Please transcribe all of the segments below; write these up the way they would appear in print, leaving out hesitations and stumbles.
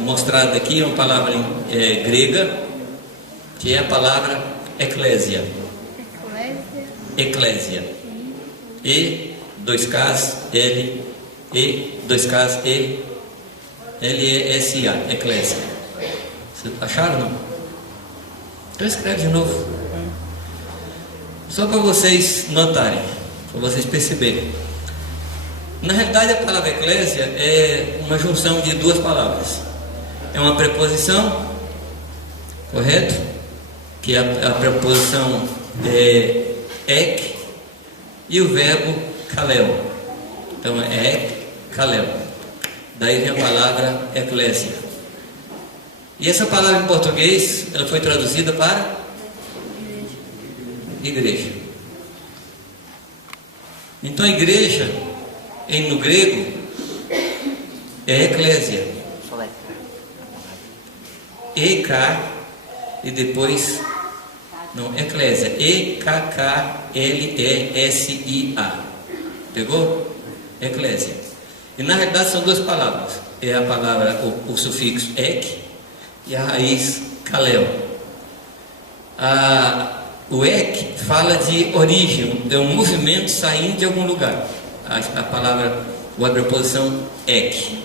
mostrada aqui é uma palavra grega, que é a palavra eclésia. Eclésia. E, 2 Ks, L, E, 2 Ks, E, L-E-S-A, eclésia. Vocês acharam, não? Então escreve de novo. Só para vocês notarem, para vocês perceberem. Na realidade, a palavra eclésia é uma junção de 2 palavras. É uma preposição, correto? Que a preposição é ek, e o verbo kaleo. Então é ek, kaleo. Daí vem a palavra eclésia. E essa palavra em português, ela foi traduzida para igreja. Então a igreja, no grego, é eclésia. E-K e depois, não, eclésia. E-K-K-L-E-S-I-A. Pegou? Eclésia. E na realidade são 2 palavras. É a palavra, o sufixo ek e a raiz kaleo. O ek fala de origem, é um movimento saindo de algum lugar. A palavra, ou a preposição ek.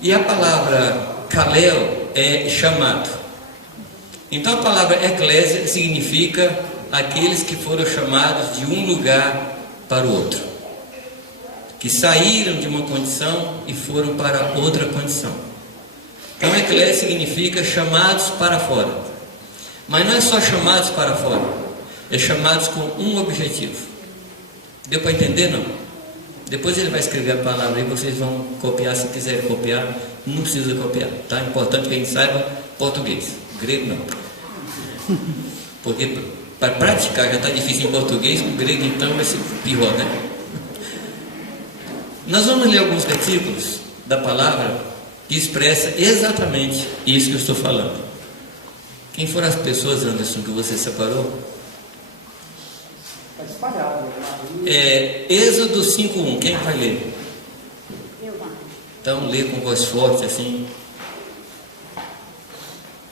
E a palavra kaleo é chamado. Então a palavra eclésia significa aqueles que foram chamados de um lugar para o outro, que saíram de uma condição e foram para outra condição. Então eclésia significa chamados para fora. Mas não é só chamados para fora, é chamados com um objetivo. Deu para entender, não? Depois ele vai escrever a palavra e vocês vão copiar, se quiserem copiar. Não precisa copiar, tá? É importante que a gente saiba português, grego não. Porque para praticar já está difícil em português, o grego então vai ser pior, né? Nós vamos ler alguns versículos da palavra que expressa exatamente isso que eu estou falando. Quem foram as pessoas, Anderson, que você separou? Está espalhado. Êxodo 5:1, quem vai ler? Então lê com voz forte assim.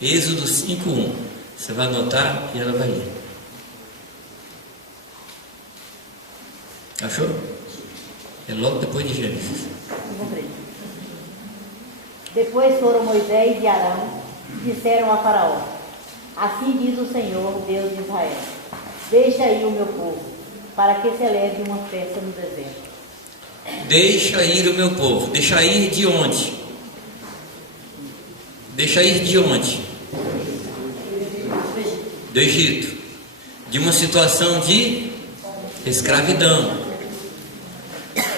Êxodo 5:1. Você vai anotar e ela vai ler. Achou? É logo depois de Gênesis. Depois foram Moisés e Arão e disseram a Faraó: assim diz o Senhor, Deus de Israel: deixa ir o meu povo, para que celebre uma festa no deserto. Deixa ir o meu povo. Deixa ir de onde? Deixa ir de onde? Do Egito. De uma situação de escravidão.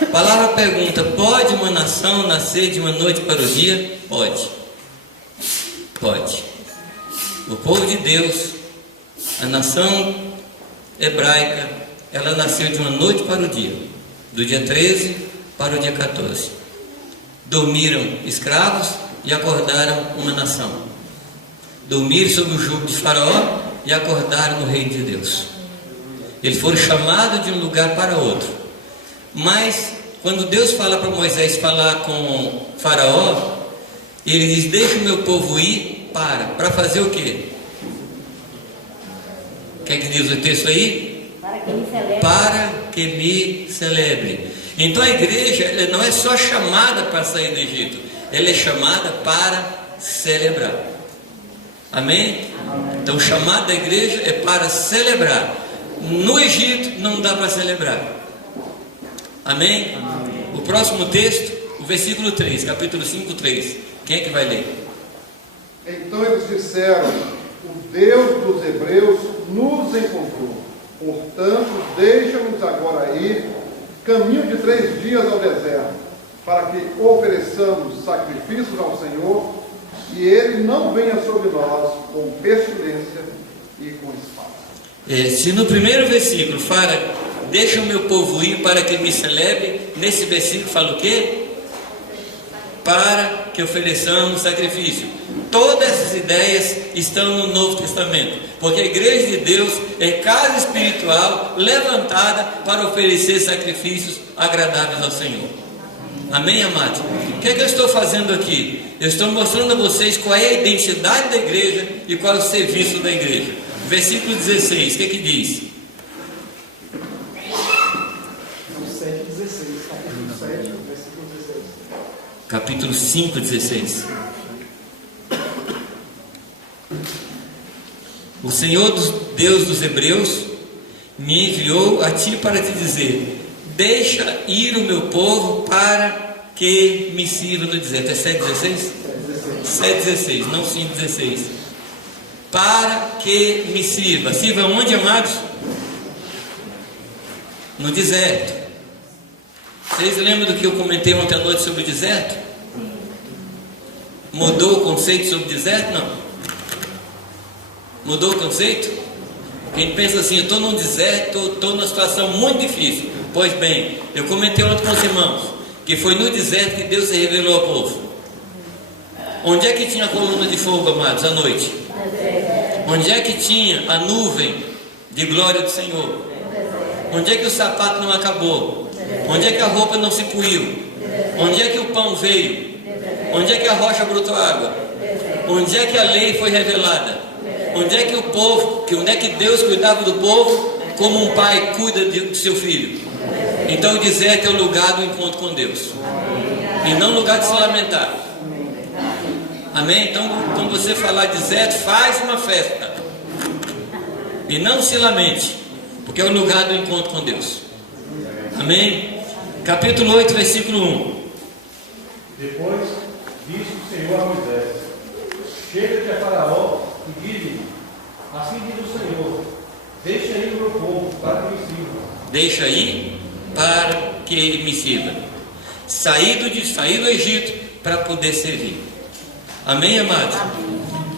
A palavra pergunta: pode uma nação nascer de uma noite para o dia? Pode. Pode. O povo de Deus, a nação hebraica, ela nasceu de uma noite para o dia. Do dia 13 para o dia 14. Dormiram escravos e acordaram uma nação. Dormiram sob o jugo de Faraó e acordaram no reino de Deus. Eles foram chamados de um lugar para outro. Mas quando Deus fala para Moisés falar com Faraó, ele diz: deixa o meu povo ir para fazer o quê? O que é que diz o texto aí? Para que me celebre. Para que me celebre. Então a igreja não é só chamada para sair do Egito, ela é chamada para celebrar. Amém? Então o chamado da igreja é para celebrar. No Egito não dá para celebrar. Amém? O próximo texto, o versículo 3, capítulo 5, 3. Quem é que vai ler? Então eles disseram: o Deus dos Hebreus nos encontrou. Portanto, deixa-nos agora ir, caminho de 3 dias ao deserto, para que ofereçamos sacrifícios ao Senhor, e Ele não venha sobre nós com pestilência e com espada. Se no primeiro versículo fala: deixa o meu povo ir para que me celebre, nesse versículo fala o quê? Para que ofereçamos sacrifício. Todas essas ideias estão no Novo Testamento, porque a igreja de Deus é casa espiritual levantada para oferecer sacrifícios agradáveis ao Senhor. Amém, amados? O que é que eu estou fazendo aqui? Eu estou mostrando a vocês qual é a identidade da igreja e qual é o serviço da igreja. Versículo 16, o que é que diz? 7:16, capítulo 7, versículo 16. Capítulo 5, 16. O Senhor Deus dos Hebreus me enviou a ti para te dizer: deixa ir o meu povo para que me sirva no deserto. É 7,16? 7,16, não 5,16. Para que me sirva. Sirva onde, amados? No deserto. Vocês lembram do que eu comentei ontem à noite sobre o deserto? Mudou o conceito sobre o deserto? Não. Mudou o conceito? Quem pensa assim, eu estou num deserto, estou numa situação muito difícil. Pois bem, eu comentei ontem com os irmãos que foi no deserto que Deus se revelou ao povo. Onde é que tinha a coluna de fogo, amados, à noite? Onde é que tinha a nuvem de glória do Senhor? Onde é que o sapato não acabou? Onde é que a roupa não se puiu? Onde é que o pão veio? Onde é que a rocha brotou água? Onde é que a lei foi revelada? Onde é que o povo, onde é que Deus cuidava do povo como um pai cuida do seu filho? Então o deserto é o lugar do encontro com Deus, e não lugar de se lamentar. Amém? Então quando você falar deserto, faz uma festa e não se lamente, porque é o lugar do encontro com Deus. Amém? Capítulo 8, versículo 1. Depois disse o Senhor a Moisés: chega-te a Faraó e diz-lhe: assim diz o Senhor, deixa aí o meu povo para que me sirva. Deixa aí para que ele me sirva. Sair do Egito para poder servir. Amém, amados?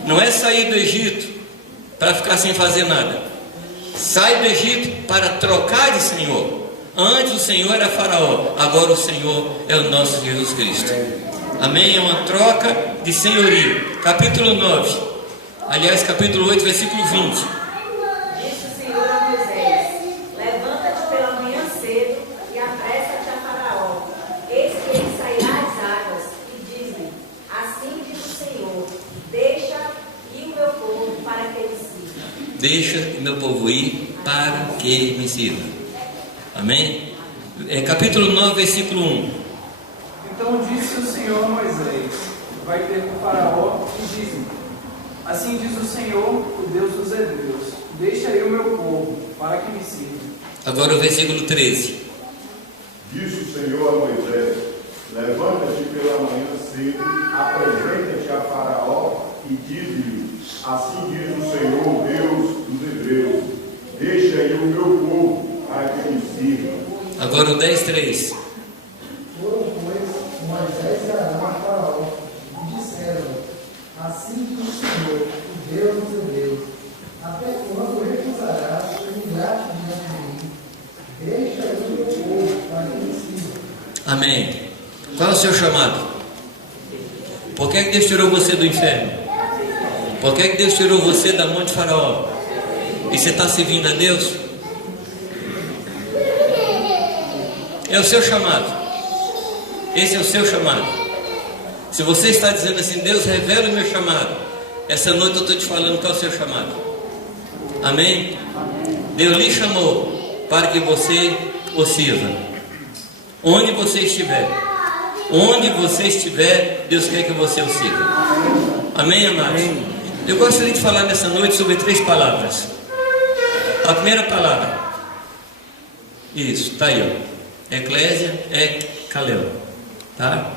Não é sair do Egito para ficar sem fazer nada. Sai do Egito para trocar de Senhor. Antes o Senhor era Faraó, agora o Senhor é o nosso Jesus Cristo. Amém? É uma troca de senhorio. Capítulo 9. Aliás, capítulo 8, versículo 20. Disse o Senhor a Moisés: levanta-te pela manhã cedo e apressa-te a Faraó. Eis que ele sairá às águas, e diz-lhe: assim diz o Senhor, deixa ir o meu povo para que ele sirva. Deixa o meu povo ir para que me sirva. Amém? Capítulo 9, versículo 1. Então disse o Senhor a Moisés: vai ter com Faraó e diz-lhe: assim diz o Senhor, o Deus dos Hebreus, deixa aí o meu povo, para que me sirva. Agora o versículo 13. Disse o Senhor a Moisés: levanta-te pela manhã cedo, apresenta-te a Faraó e diz-lhe: assim diz o Senhor, Deus dos Hebreus, deixa aí o meu povo para que me sirva. Agora o 10:3. Foram, pois, Moisés e Arão a Faraó e disseram: assim diz o Senhor, o Deus dos Hebreus, até quando recusarás humilhar-te diante de mim? Deixa aí o meu povo para que me sirva. Amém. Qual é o seu chamado? Por que Deus tirou você do inferno? Por que Deus tirou você da mão de Faraó? E você está servindo a Deus? É o seu chamado. Esse é o seu chamado. Se você está dizendo assim: Deus, revela o meu chamado, essa noite eu estou te falando qual é o seu chamado. Amém? Deus lhe chamou para que você o sirva. Onde você estiver, Deus quer que você o sirva. Amém, amados? Eu gostaria de falar nessa noite sobre 3 palavras. A primeira palavra, isso, está aí, ó. Eclésia, kaleo, tá?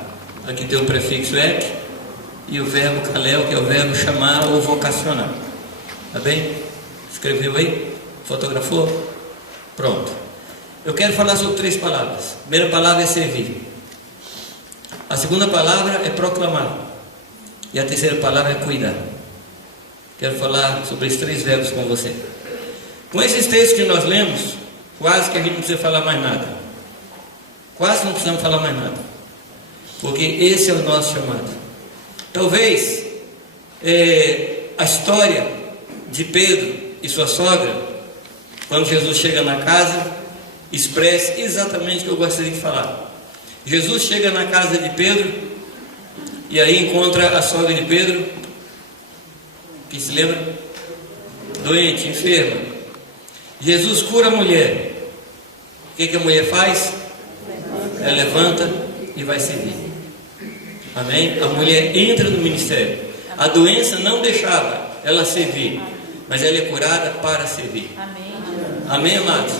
Aqui tem o prefixo ek e o verbo kaleo, que é o verbo chamar ou vocacionar. Tá bem? Escreveu aí? Fotografou? Pronto. Eu quero falar sobre 3 palavras. A primeira palavra é servir. A segunda palavra é proclamar. E a terceira palavra é cuidar. Quero falar sobre esses 3 verbos com você. Com esses textos que nós lemos, quase que a gente não precisa falar mais nada. Quase não precisamos falar mais nada, porque esse é o nosso chamado. Talvez a história de Pedro e sua sogra, quando Jesus chega na casa, expresse exatamente o que eu gostaria de falar. Jesus chega na casa de Pedro E aí encontra a sogra de Pedro, que se lembra? Doente, enferma. Jesus cura a mulher. O que a mulher faz? Ela levanta e vai servir. Amém? A mulher entra no ministério. A doença não deixava ela servir, mas ela é curada para servir. Amém, amados?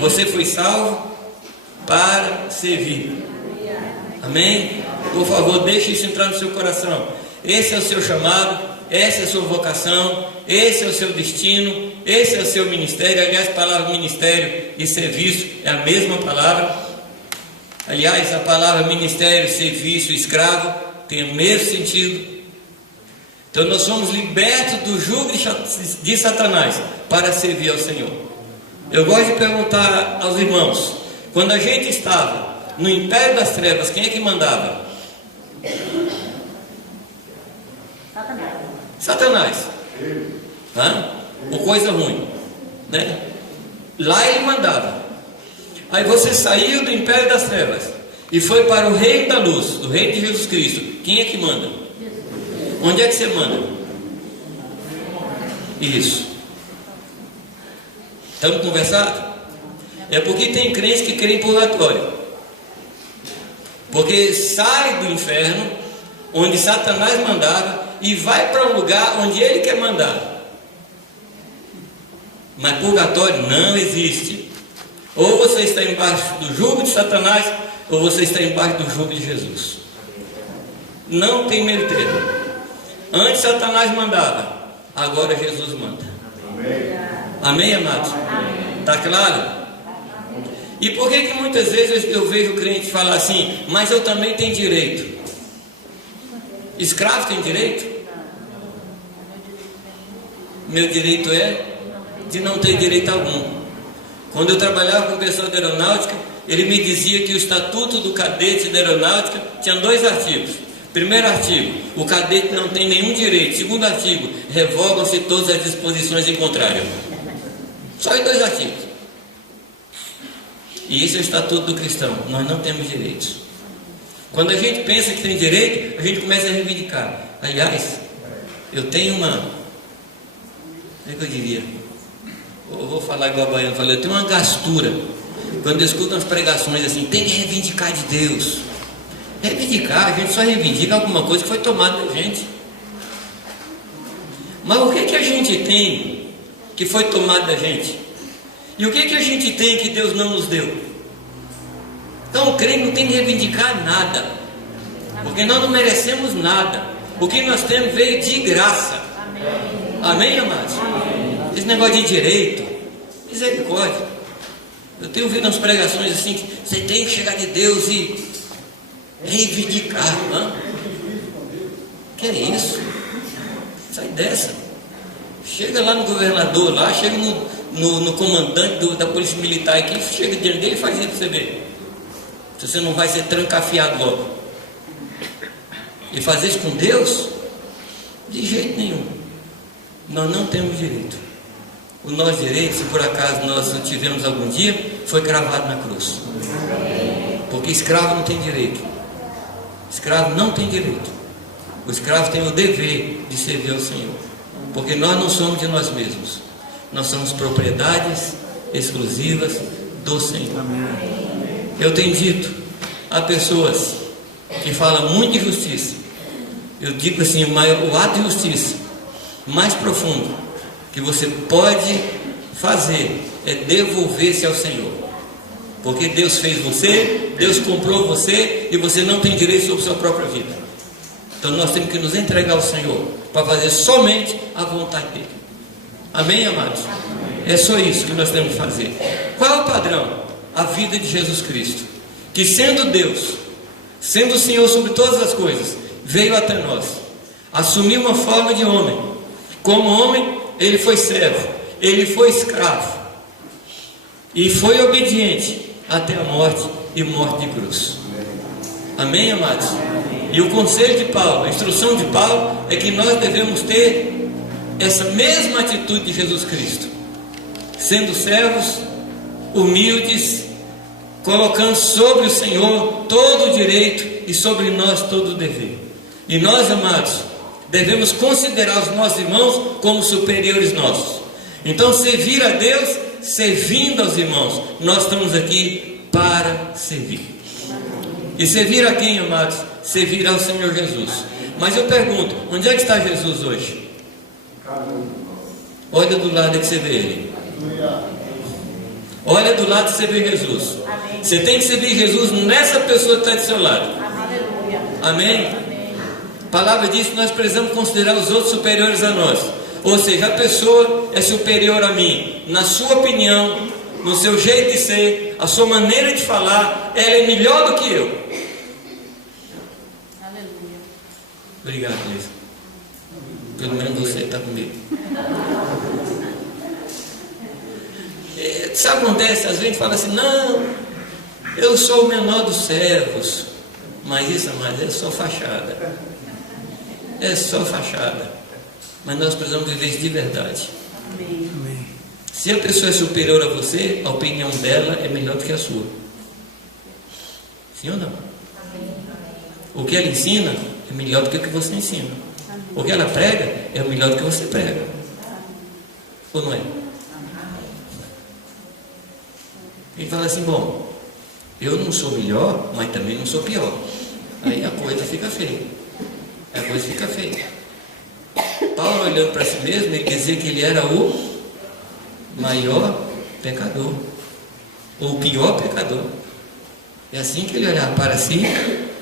Você foi salvo para servir. Amém? Por favor, deixe isso entrar no seu coração. Esse é o seu chamado, essa é a sua vocação, esse é o seu destino, esse é o seu ministério. Aliás, a palavra ministério e serviço é a mesma palavra. Aliás, a palavra ministério, serviço, escravo tem o mesmo sentido. Então nós somos libertos do jugo de Satanás para servir ao Senhor. Eu gosto de perguntar aos irmãos, quando a gente estava no império das trevas, quem é que mandava? Satanás. Uma coisa ruim, né? Lá ele mandava. Aí você saiu do império das trevas e foi para o reino da luz, do reino de Jesus Cristo. Quem é que manda? Onde é que você manda? Isso. Estamos conversados? É porque tem crentes que creem em purgatório. Porque sai do inferno, onde Satanás mandava, e vai para um lugar onde ele quer mandar. Mas purgatório não existe. Ou você está embaixo do jugo de Satanás, ou você está embaixo do jugo de Jesus. Não tem meio termo. Antes Satanás mandava, agora Jesus manda. Amém, amados? Está claro? E por que muitas vezes eu vejo o crente falar assim, mas eu também tenho direito? Escravo tem direito? Meu direito é de não ter direito algum. Quando eu trabalhava com o pessoal da aeronáutica, ele me dizia que o estatuto do cadete da aeronáutica tinha 2 artigos. Primeiro artigo, o cadete não tem nenhum direito. Segundo artigo, revogam-se todas as disposições em contrário. Só em 2 artigos. E esse é o estatuto do cristão. Nós não temos direitos. Quando a gente pensa que tem direito, a gente começa a reivindicar. Aliás, eu tenho uma... Como é que eu diria? Eu vou falar igual a baiano falou. Eu tenho uma gastura. Quando eu escuto umas pregações assim, tem que reivindicar de Deus. Reivindicar, a gente só reivindica alguma coisa que foi tomada da gente. Mas o que a gente tem que foi tomado da gente? E o que a gente tem que Deus não nos deu? Então o crente não tem que reivindicar nada, porque nós não merecemos nada. O que nós temos veio de graça. Amém, amados? Esse negócio de direito, misericórdia. Eu tenho ouvido umas pregações assim, que você tem que chegar de Deus e reivindicar. Que é isso? Sai dessa. Chega lá no governador, lá, chega no comandante da polícia militar aqui, chega diante dele e faz isso para você ver. Se você não vai ser trancafiado logo. E fazer isso com Deus? De jeito nenhum. Nós não temos direito. O nosso direito, se por acaso nós o tivemos algum dia, foi cravado na cruz. Porque escravo não tem direito. Escravo não tem direito. O escravo tem o dever de servir ao Senhor. Porque nós não somos de nós mesmos. Nós somos propriedades exclusivas do Senhor. Eu tenho dito a pessoas que falam muito de justiça. Eu digo assim, o ato de justiça mais profundo que você pode fazer é devolver-se ao Senhor. Porque Deus fez você, Deus comprou você e você não tem direito sobre sua própria vida. Então nós temos que nos entregar ao Senhor para fazer somente a vontade dele. Amém, amados? É só isso que nós temos que fazer. Qual é o padrão? A vida de Jesus Cristo, que sendo Deus, sendo o Senhor sobre todas as coisas, veio até nós, assumiu uma forma de homem. Como homem, ele foi servo, ele foi escravo e foi obediente até a morte e morte de cruz. Amém, amados? E o conselho de Paulo, a instrução de Paulo é que nós devemos ter essa mesma atitude de Jesus Cristo, sendo servos humildes, colocando sobre o Senhor todo o direito e sobre nós todo o dever. E nós, amados, devemos considerar os nossos irmãos como superiores nossos. Então, servir a Deus, servindo aos irmãos. Nós estamos aqui para servir. E servir a quem, amados? Servir ao Senhor Jesus. Mas eu pergunto, onde é que está Jesus hoje? Olha do lado que você vê Ele. Olha do lado que você vê Jesus. Amém. Você tem que servir Jesus nessa pessoa que está do seu lado. Aleluia. Amém? A palavra diz que nós precisamos considerar os outros superiores a nós. Ou seja, a pessoa é superior a mim, na sua opinião, no seu jeito de ser, a sua maneira de falar, ela é melhor do que eu. Aleluia. Obrigado, Luiz. Pelo menos você está comigo. Sabe o que acontece? Às vezes fala assim, não, eu sou o menor dos servos. Mas isso, amados, é só fachada. É só fachada. Mas nós precisamos viver isso de verdade. Amém. Se a pessoa é superior a você, a opinião dela é melhor do que a sua. Sim ou não? O que ela ensina é melhor do que o que você ensina. O que ela prega é melhor do que você prega. Ou não é? Ele fala assim, bom, eu não sou melhor, mas também não sou pior. Aí a coisa fica feia. A coisa fica feia. Paulo, olhando para si mesmo, ele dizia que ele era o maior pecador, ou o pior pecador. É assim que ele olhava para si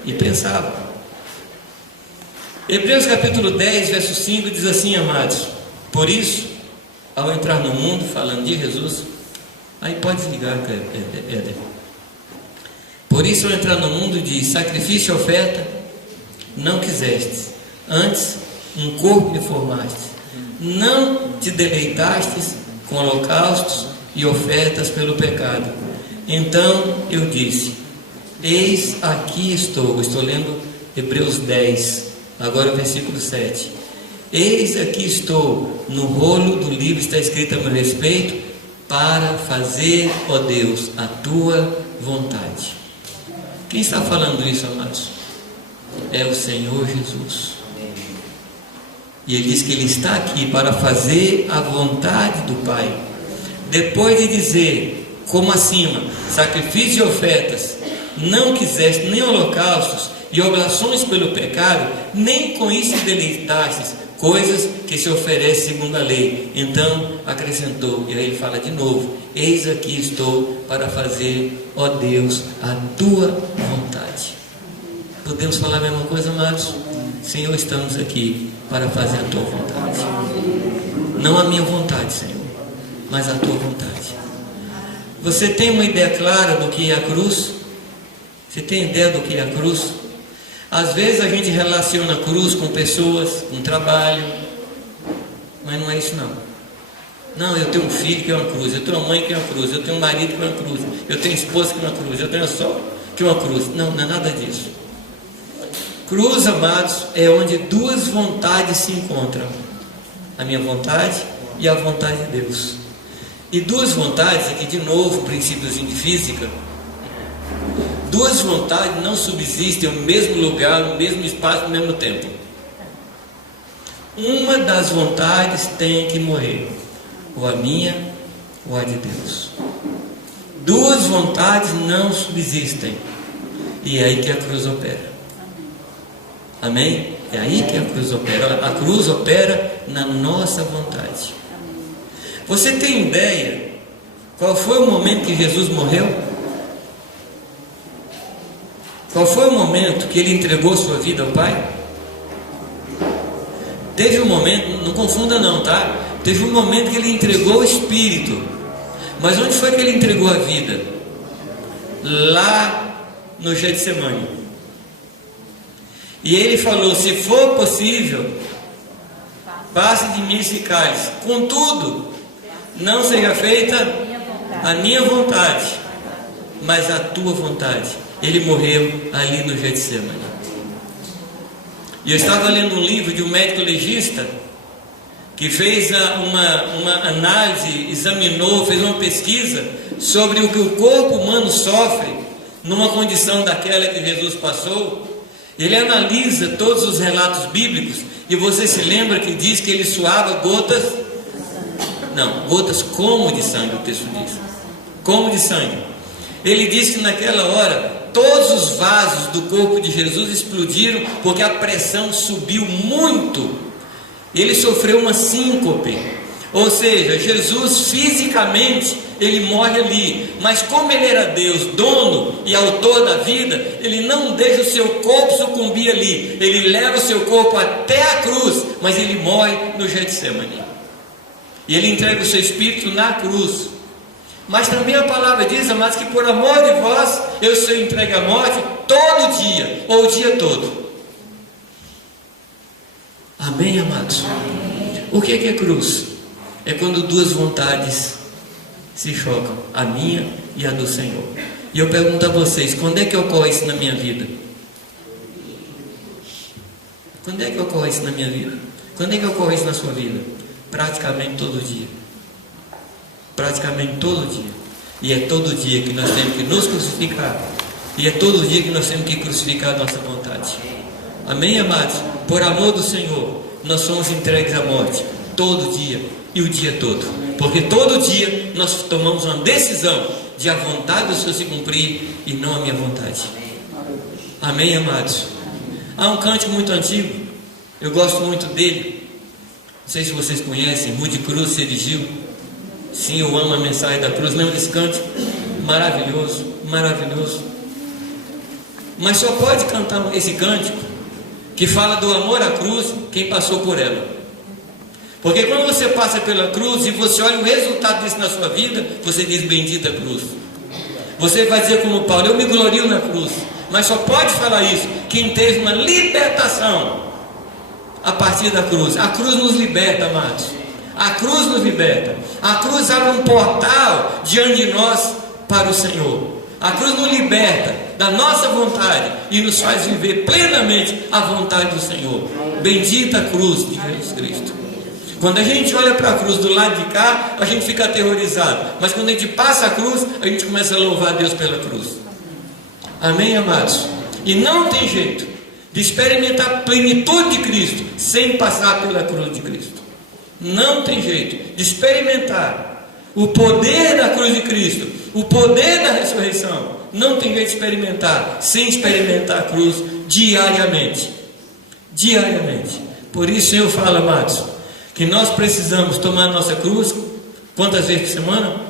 e pensava. Hebreus capítulo 10, verso 5 diz assim, amados: por isso, ao entrar no mundo, falando de Jesus, aí pode desligar, Éder. Por isso, ao entrar no mundo de sacrifício e oferta, não quisestes, antes um corpo me formastes, não te deleitastes com holocaustos e ofertas pelo pecado. Então eu disse, eis aqui estou lendo Hebreus 10, agora o versículo 7, eis aqui estou, no rolo do livro está escrito a meu respeito, para fazer, ó Deus, a tua vontade. Quem está falando isso, amados? É o Senhor Jesus. E ele diz que ele está aqui para fazer a vontade do Pai. Depois de dizer, como acima, sacrifícios e ofertas, não quiseste nem holocaustos e oblações pelo pecado, nem com isso deleitastes, coisas que se oferecem segundo a lei. Então acrescentou, e aí ele fala de novo, eis aqui estou para fazer, ó Deus, a tua vontade. Podemos falar a mesma coisa, amados? Senhor, estamos aqui para fazer a tua vontade. Não a minha vontade, Senhor, mas a tua vontade. Você tem uma ideia clara do que é a cruz? Você tem ideia do que é a cruz? Às vezes a gente relaciona a cruz com pessoas, com trabalho, mas não é isso não. Não, eu tenho um filho que é uma cruz, eu tenho uma mãe que é uma cruz, eu tenho um marido que é uma cruz, eu tenho esposa que é uma cruz, eu tenho só que é uma cruz. Não, não é nada disso. Cruz, amados, é onde duas vontades se encontram. A minha vontade e a vontade de Deus. E duas vontades, aqui de novo, princípiozinho de física. Duas vontades não subsistem no mesmo lugar, no mesmo espaço, no mesmo tempo. Uma das vontades tem que morrer. Ou a minha, ou a de Deus. Duas vontades não subsistem. E é aí que a cruz opera. Amém? É aí que a cruz opera. A cruz opera na nossa vontade. Você tem ideia qual foi o momento que Jesus morreu? Qual foi o momento que ele entregou sua vida ao Pai? Teve um momento, não confunda não, tá? Teve um momento que ele entregou o Espírito. Mas onde foi que ele entregou a vida? Lá no Getsemane. E ele falou, se for possível, passe de mim esse cálice. Contudo, não seja feita a minha vontade, mas a tua vontade. Ele morreu ali no Getsemane. E eu estava lendo um livro de um médico legista que fez uma análise, examinou, fez uma pesquisa sobre o que o corpo humano sofre numa condição daquela que Jesus passou. Ele analisa todos os relatos bíblicos e você se lembra que diz que ele suava gotas? Não, gotas como de sangue, o texto diz. Como de sangue. Ele diz que naquela hora todos os vasos do corpo de Jesus explodiram porque a pressão subiu muito. Ele sofreu uma síncope. Ou seja, Jesus fisicamente ele morre ali, mas como ele era Deus, dono e autor da vida, ele não deixa o seu corpo sucumbir ali. Ele leva o seu corpo até a cruz, mas ele morre no Getsemane. E ele entrega o seu espírito na cruz. Mas também a palavra diz, amados, que por amor de vós eu sou entregue à morte todo dia, ou o dia todo. Amém, amados? O que é cruz? É quando duas vontades se chocam, a minha e a do Senhor. E eu pergunto a vocês, quando é que ocorre isso na minha vida? Quando é que ocorre isso na minha vida? Quando é que ocorre isso na sua vida? Praticamente todo dia. Praticamente todo dia. E é todo dia que nós temos que nos crucificar. E é todo dia que nós temos que crucificar a nossa vontade. Amém, amados? Por amor do Senhor, nós somos entregues à morte todo dia e o dia todo. Porque todo dia nós tomamos uma decisão de a vontade do Senhor se cumprir e não a minha vontade. Amém, amados? Há um cântico muito antigo, eu gosto muito dele. Não sei se vocês conhecem, Rude Cruz se dirigiu. Sim, eu amo a mensagem da cruz. Lembra desse cântico? Maravilhoso, maravilhoso. Mas só pode cantar esse cântico que fala do amor à cruz quem passou por ela. Porque quando você passa pela cruz e você olha o resultado disso na sua vida, você diz bendita cruz. Você vai dizer como Paulo, eu me glorio na cruz. Mas só pode falar isso quem teve uma libertação a partir da cruz. A cruz nos liberta, amados. A cruz nos liberta. A cruz abre um portal diante de nós para o Senhor. A cruz nos liberta da nossa vontade e nos faz viver plenamente a vontade do Senhor. Bendita a cruz de Jesus Cristo. Quando a gente olha para a cruz do lado de cá, a gente fica aterrorizado. Mas quando a gente passa a cruz, a gente começa a louvar a Deus pela cruz. Amém, amados? E não tem jeito de experimentar a plenitude de Cristo sem passar pela cruz de Cristo. Não tem jeito de experimentar o poder da cruz de Cristo, o poder da ressurreição. Não tem jeito de experimentar sem experimentar a cruz diariamente. Diariamente. Por isso eu falo, amados, que nós precisamos tomar a nossa cruz. Quantas vezes por semana?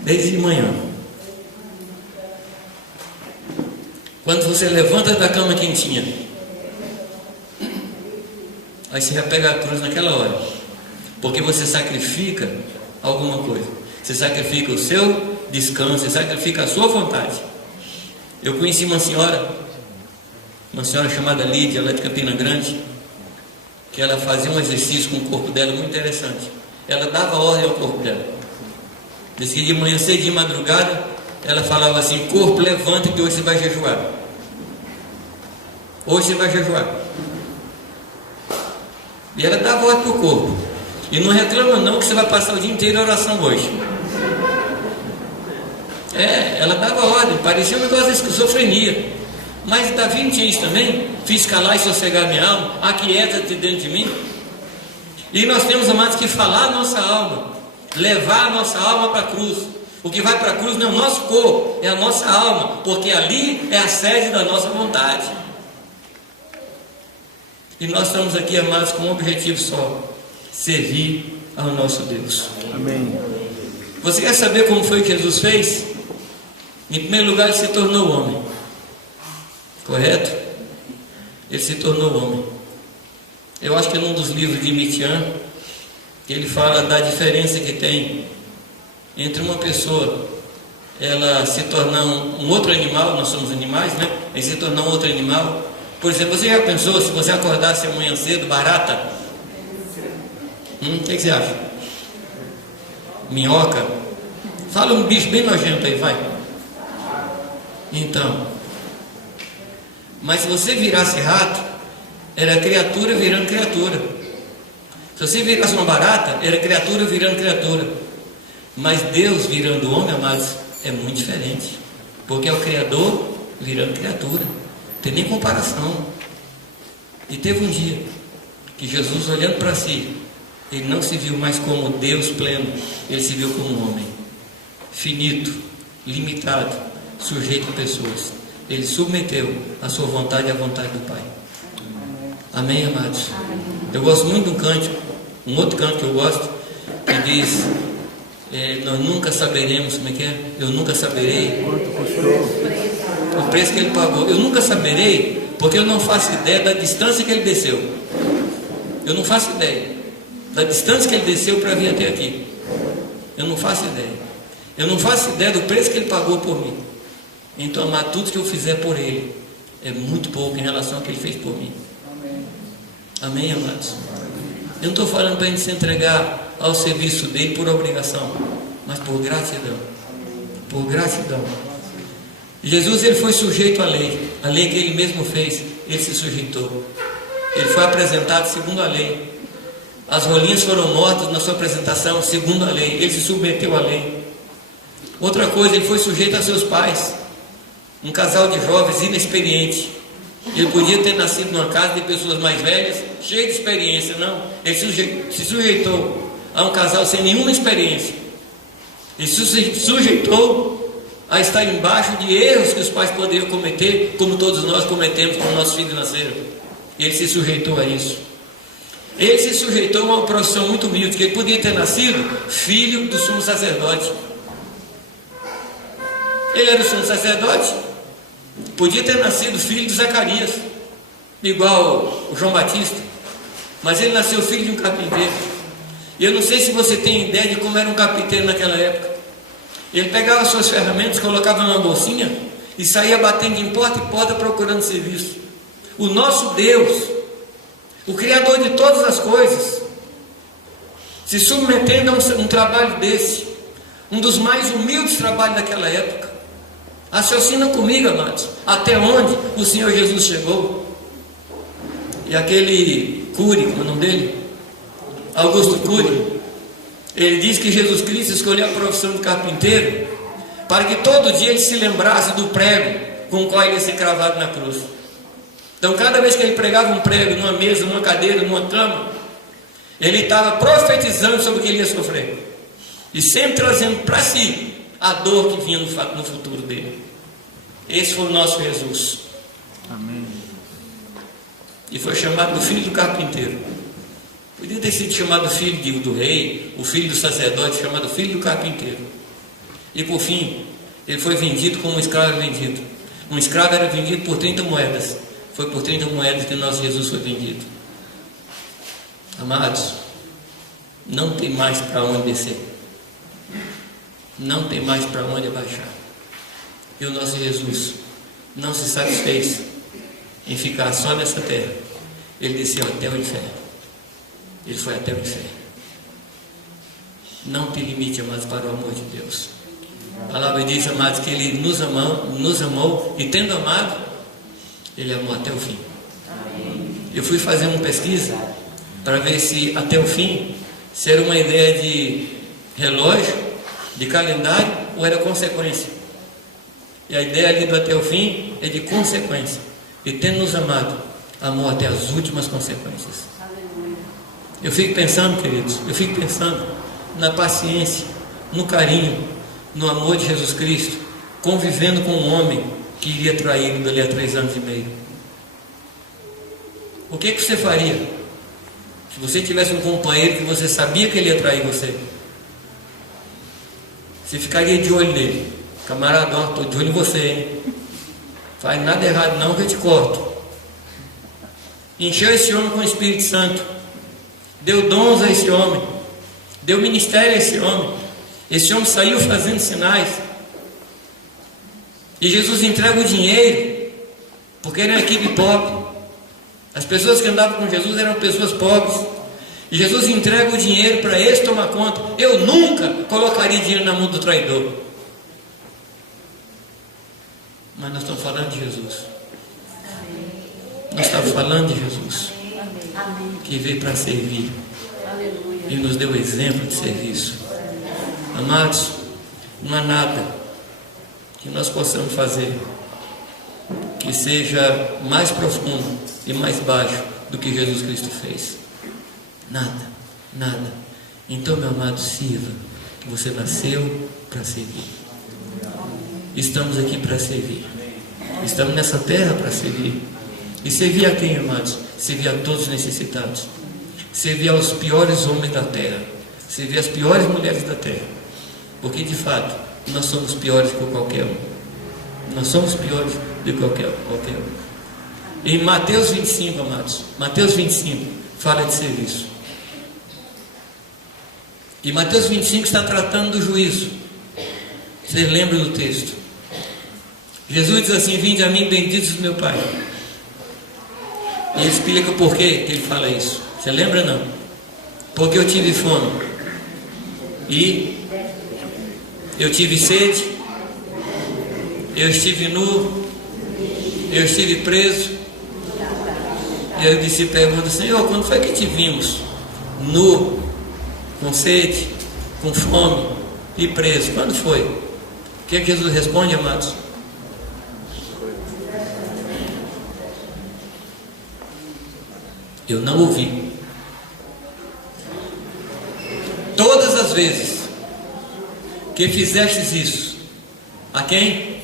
Desde de manhã. Quando você levanta da cama quentinha, aí você já pega a cruz naquela hora, porque você sacrifica alguma coisa. Você sacrifica o seu descanso, você sacrifica a sua vontade. Eu conheci uma senhora chamada Lídia, ela é de Campina Grande, que ela fazia um exercício com o corpo dela muito interessante. Ela dava ordem ao corpo dela. Diz que de manhã, cedo de madrugada, ela falava assim: corpo, levanta que hoje você vai jejuar. Hoje você vai jejuar. E ela dava ordem para o corpo. E não reclama não que você vai passar o dia inteiro em oração hoje. Ela dava ordem, parecia um negócio de esquizofrenia. Mas Davi tinha isso também: fiz calar e sossegar minha alma, aquieta-te dentro de mim. E nós temos, amados, que falar a nossa alma, levar a nossa alma para a cruz. O que vai para a cruz não é o nosso corpo, é a nossa alma, porque ali é a sede da nossa vontade. E nós estamos aqui, amados, com um objetivo só: servir ao nosso Deus. Amém. Você quer saber como foi que Jesus fez? Em primeiro lugar, ele se tornou homem. Correto? Ele se tornou homem. Eu acho que num dos livros de Mitian, ele fala da diferença que tem entre uma pessoa, ela se tornar um outro animal. Nós somos animais, né? Ele se tornar um outro animal. Por exemplo, você já pensou se você acordasse amanhã cedo, barata? O que você acha? Minhoca? Fala um bicho bem nojento aí, vai. Então, mas se você virasse rato, era criatura virando criatura. Se você virasse uma barata, era criatura virando criatura. Mas Deus virando homem, amados, é muito diferente. Porque é o Criador virando criatura. Não tem nem comparação. E teve um dia que Jesus, olhando para si, ele não se viu mais como Deus pleno, ele se viu como um homem finito, limitado, sujeito a pessoas. Ele submeteu a sua vontade à vontade do Pai. Amém, amados? Eu gosto muito de um cântico, um outro canto que eu gosto, que diz, nós nunca saberemos, como é que é? Eu nunca saberei o preço que ele pagou. Eu nunca saberei, porque eu não faço ideia da distância que ele desceu. Eu não faço ideia da distância que ele desceu para vir até aqui. Eu não faço ideia. Eu não faço ideia do preço que ele pagou por mim. Então, amar, tudo que eu fizer por ele é muito pouco em relação ao que ele fez por mim. Amém, amados? Eu não estou falando para a gente se entregar ao serviço dele por obrigação, mas por gratidão. Por gratidão. Jesus, ele foi sujeito à lei que ele mesmo fez, ele se sujeitou. Ele foi apresentado segundo a lei. As rolinhas foram mortas na sua apresentação segundo a lei. Ele se submeteu à lei. Outra coisa, ele foi sujeito a seus pais. Um casal de jovens inexperientes. Ele podia ter nascido numa casa de pessoas mais velhas, cheias de experiência. Não, ele se sujeitou a um casal sem nenhuma experiência. Ele se sujeitou a estar embaixo de erros que os pais poderiam cometer, como todos nós cometemos quando nossos filhos nasceram. Ele se sujeitou a isso. Ele se sujeitou a uma profissão muito humilde, que ele podia ter nascido filho do sumo sacerdote. Ele era o sumo sacerdote, podia ter nascido filho de Zacarias, igual o João Batista, mas ele nasceu filho de um carpinteiro. E eu não sei se você tem ideia de como era um carpinteiro naquela época. Ele pegava suas ferramentas, colocava numa bolsinha e saía batendo em porta e porta procurando serviço. O nosso Deus, o Criador de todas as coisas, se submetendo a um trabalho desse, um dos mais humildes trabalhos daquela época. Raciocina comigo, amados, até onde o Senhor Jesus chegou. E aquele Cury, como é o nome dele? Augusto Cury, ele diz que Jesus Cristo escolheu a profissão de carpinteiro para que todo dia ele se lembrasse do prego com o qual ele ia ser cravado na cruz. Então, cada vez que ele pregava um prego numa mesa, numa cadeira, numa cama, ele estava profetizando sobre o que ele ia sofrer e sempre trazendo para si a dor que vinha no futuro dele. Esse foi o nosso Jesus. Amém. E foi chamado do filho do carpinteiro. Podia ter sido chamado filho do rei, o filho do sacerdote, chamado filho do carpinteiro. E por fim, ele foi vendido como um escravo vendido. Um escravo era vendido por 30 moedas. Foi por 30 moedas que nosso Jesus foi vendido. Amados, não tem mais para onde descer. Não tem mais para onde abaixar. E o nosso Jesus não se satisfez em ficar só nessa terra. Ele desceu até o inferno. Ele foi até o inferno. Não tem limite, amados, para o amor de Deus. A palavra diz, amados, que Ele nos amou e tendo amado, Ele amou até o fim. Eu fui fazer uma pesquisa para ver se até o fim, se era uma ideia de relógio, de calendário, ou era consequência. E a ideia ali do até o fim é de consequência. E tendo nos amado, amou até as últimas consequências. Eu fico pensando, queridos, na paciência, no carinho, no amor de Jesus Cristo, convivendo com um homem que iria traí-lo dali a 3 anos e meio. O que você faria se você tivesse um companheiro que você sabia que ele ia trair você? Você ficaria de olho nele. Camarada, estou de olho em você, hein? Faz nada errado não que eu te corto. Encheu esse homem com o Espírito Santo, deu dons a esse homem, deu ministério a esse homem saiu fazendo sinais, e Jesus entrega o dinheiro, porque era uma equipe pobre. As pessoas que andavam com Jesus eram pessoas pobres, e Jesus entrega o dinheiro para eles tomar conta. Eu nunca colocaria dinheiro na mão do traidor. Mas nós estamos falando de Jesus. Nós estamos falando de Jesus, que veio para servir e nos deu exemplo de serviço. Amados, não há nada que nós possamos fazer que seja mais profundo e mais baixo do que Jesus Cristo fez. Nada, nada. Então, meu amado, sirva, que você nasceu para servir. Estamos aqui para servir. Estamos nessa terra para servir. E servir a quem, amados? Servir a todos os necessitados. Servir aos piores homens da terra. Servir às piores mulheres da terra. Porque, de fato, nós somos piores que qualquer um. Nós somos piores do que qualquer um. Em Mateus 25, amados, Mateus 25 fala de serviço. E Mateus 25 está tratando do juízo. Vocês lembram do texto? Jesus diz assim: vinde a mim, benditos do meu Pai. E ele explica por que ele fala isso. Você lembra, não? Porque eu tive fome e eu tive sede, eu estive nu, eu estive preso. E aí o discípulo pergunta: Senhor, quando foi que te vimos nu, com sede, com fome e preso? Quando foi? O que Jesus responde, amados? Eu não ouvi. Todas as vezes que fizestes isso, a quem?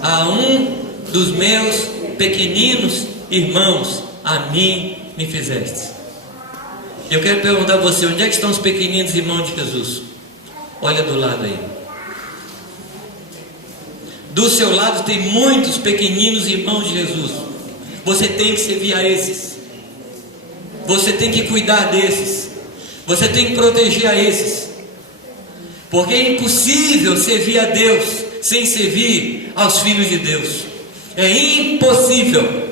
A um dos meus pequeninos irmãos, a mim me fizestes. Eu quero perguntar a você: onde é que estão os pequeninos irmãos de Jesus? Olha do lado aí. Do seu lado tem muitos pequeninos irmãos de Jesus. Você tem que servir a esses. Você tem que cuidar desses. Você tem que proteger a esses. Porque é impossível servir a Deus sem servir aos filhos de Deus. É impossível.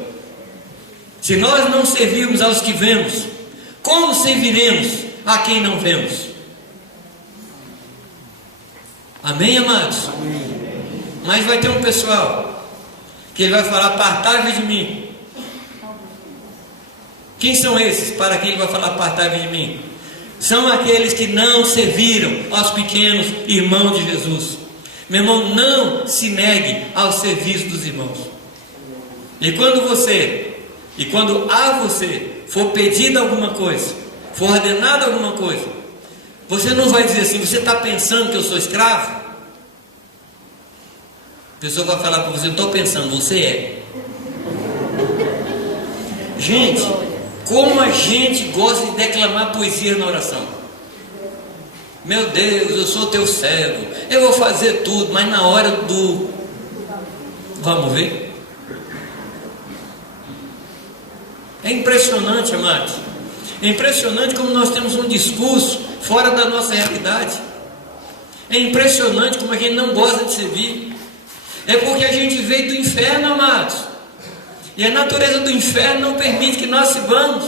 Se nós não servirmos aos que vemos, como serviremos a quem não vemos? Amém, amados? Amém. Mas vai ter um pessoal que ele vai falar: apartai-vos de mim. Quem são esses para quem ele vai falar: apartai-vos de mim? São aqueles que não serviram aos pequenos irmãos de Jesus. Meu irmão, não se negue ao serviço dos irmãos. E quando a você for pedida alguma coisa, for ordenada alguma coisa, você não vai dizer assim: você está pensando que eu sou escravo? A pessoa vai falar para você: não estou pensando, você é. Gente, como a gente gosta de declamar poesia na oração. Meu Deus, eu sou teu servo, eu vou fazer tudo, mas na hora do vamos ver. É impressionante, amados. É impressionante como nós temos um discurso fora da nossa realidade. É impressionante como a gente não gosta de servir. É porque a gente veio do inferno, amados. E a natureza do inferno não permite que nós sirvamos.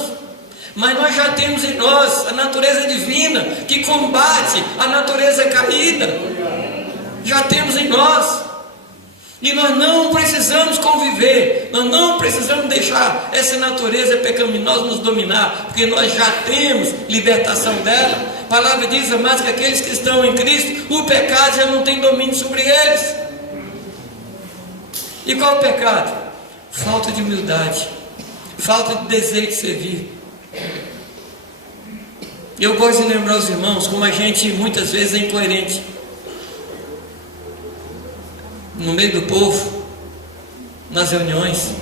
Mas nós já temos em nós a natureza divina que combate a natureza caída. Já temos em nós. E nós não precisamos conviver, nós não precisamos deixar essa natureza pecaminosa nos dominar, porque nós já temos libertação dela. A palavra diz, amados, que aqueles que estão em Cristo, o pecado já não tem domínio sobre eles. E qual o pecado? Falta de humildade, falta de desejo de servir. Eu gosto de lembrar os irmãos como a gente muitas vezes é incoerente. No meio do povo, nas reuniões,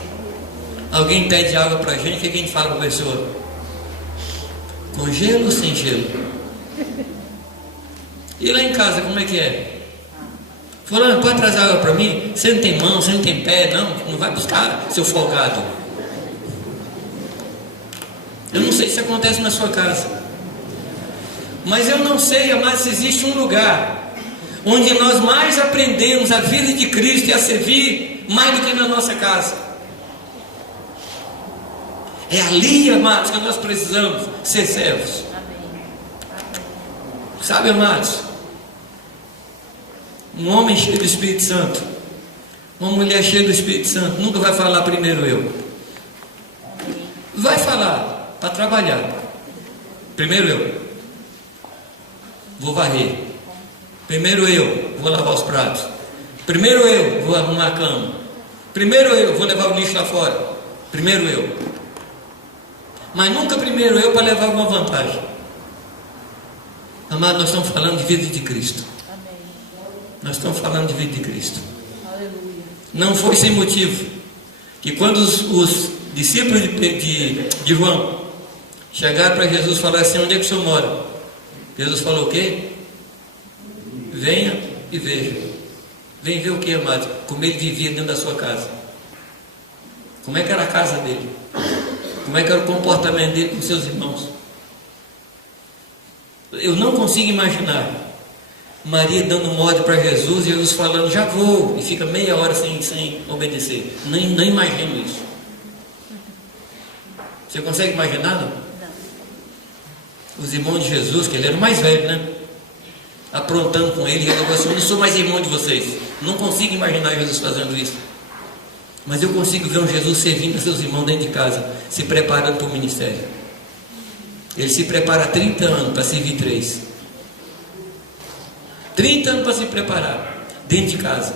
alguém pede água para a gente, o que a gente fala para a pessoa? Com gelo ou sem gelo? E lá em casa, como é que é? Fulano, pode trazer água para mim? Você não tem mão, você não tem pé, não vai buscar, seu folgado. Eu não sei se acontece na sua casa, mas eu não sei, mas se existe um lugar onde nós mais aprendemos a vida de Cristo e a servir mais do que na nossa casa. É ali, amados, que nós precisamos ser servos. Sabe, amados, um homem cheio do Espírito Santo, uma mulher cheia do Espírito Santo, nunca vai falar primeiro eu. Vai falar para trabalhar. Primeiro eu vou varrer. Primeiro eu vou lavar os pratos. Primeiro eu vou arrumar a cama. Primeiro eu, vou levar o lixo lá fora. Primeiro eu. Mas nunca primeiro eu para levar alguma vantagem. Amado, nós estamos falando de vida de Cristo. Amém. Nós estamos falando de vida de Cristo. Aleluia. Não foi sem motivo que quando os discípulos de João chegaram para Jesus e falaram assim: onde é que o senhor mora? Jesus falou o quê? Venha e veja. Vem ver o que, amado? Como ele vivia dentro da sua casa. Como é que era a casa dele? Como é que era o comportamento dele com seus irmãos? Eu não consigo imaginar Maria dando morde para Jesus e Jesus falando, já vou, e fica meia hora sem obedecer. Não imagino isso. Você consegue imaginar, não? Os irmãos de Jesus, que ele era o mais velho, né? Aprontando com ele, ele falou assim: eu não sou mais irmão de vocês. Não consigo imaginar Jesus fazendo isso. Mas eu consigo ver um Jesus servindo a seus irmãos dentro de casa, se preparando para o ministério. Ele se prepara há 30 anos para servir 3. 30 anos para se preparar, dentro de casa.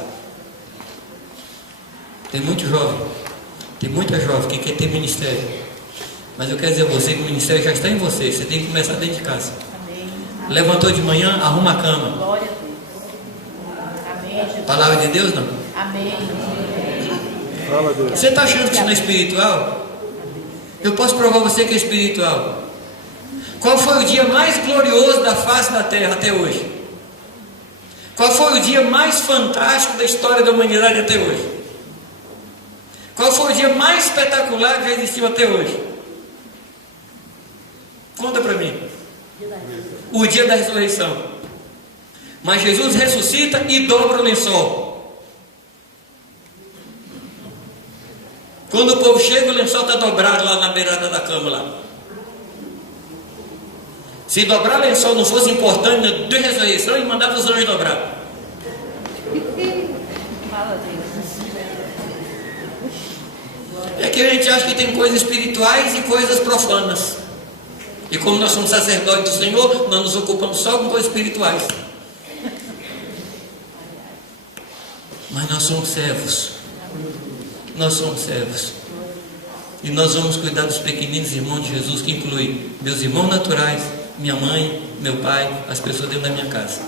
Tem muito jovem, tem muita jovem que quer ter ministério. Mas eu quero dizer a você que o ministério já está em você. Você tem que começar dentro de casa. Amém. Levantou de manhã, arruma a cama. Glória a Deus. Amém. Jesus. Palavra de Deus, não? Amém. Você está achando que isso não é espiritual? Eu posso provar a você que é espiritual. Qual foi o dia mais glorioso da face da terra até hoje? Qual foi o dia mais fantástico da história da humanidade até hoje? Qual foi o dia mais espetacular que já existiu até hoje? Conta para mim. O dia da ressurreição. Mas Jesus ressuscita e dobra o lençol. Quando o povo chega, o lençol está dobrado lá na beirada da cama lá. Se dobrar o lençol não fosse importante, de ressurreição, ele mandava os anjos dobrar. Fala, Deus. É que a gente acha que tem coisas espirituais e coisas profanas. E como nós somos sacerdotes do Senhor, nós nos ocupamos só com coisas espirituais. Mas nós somos servos. Nós somos servos. E nós vamos cuidar dos pequeninos irmãos de Jesus, que inclui meus irmãos naturais, minha mãe, meu pai, as pessoas dentro da minha casa.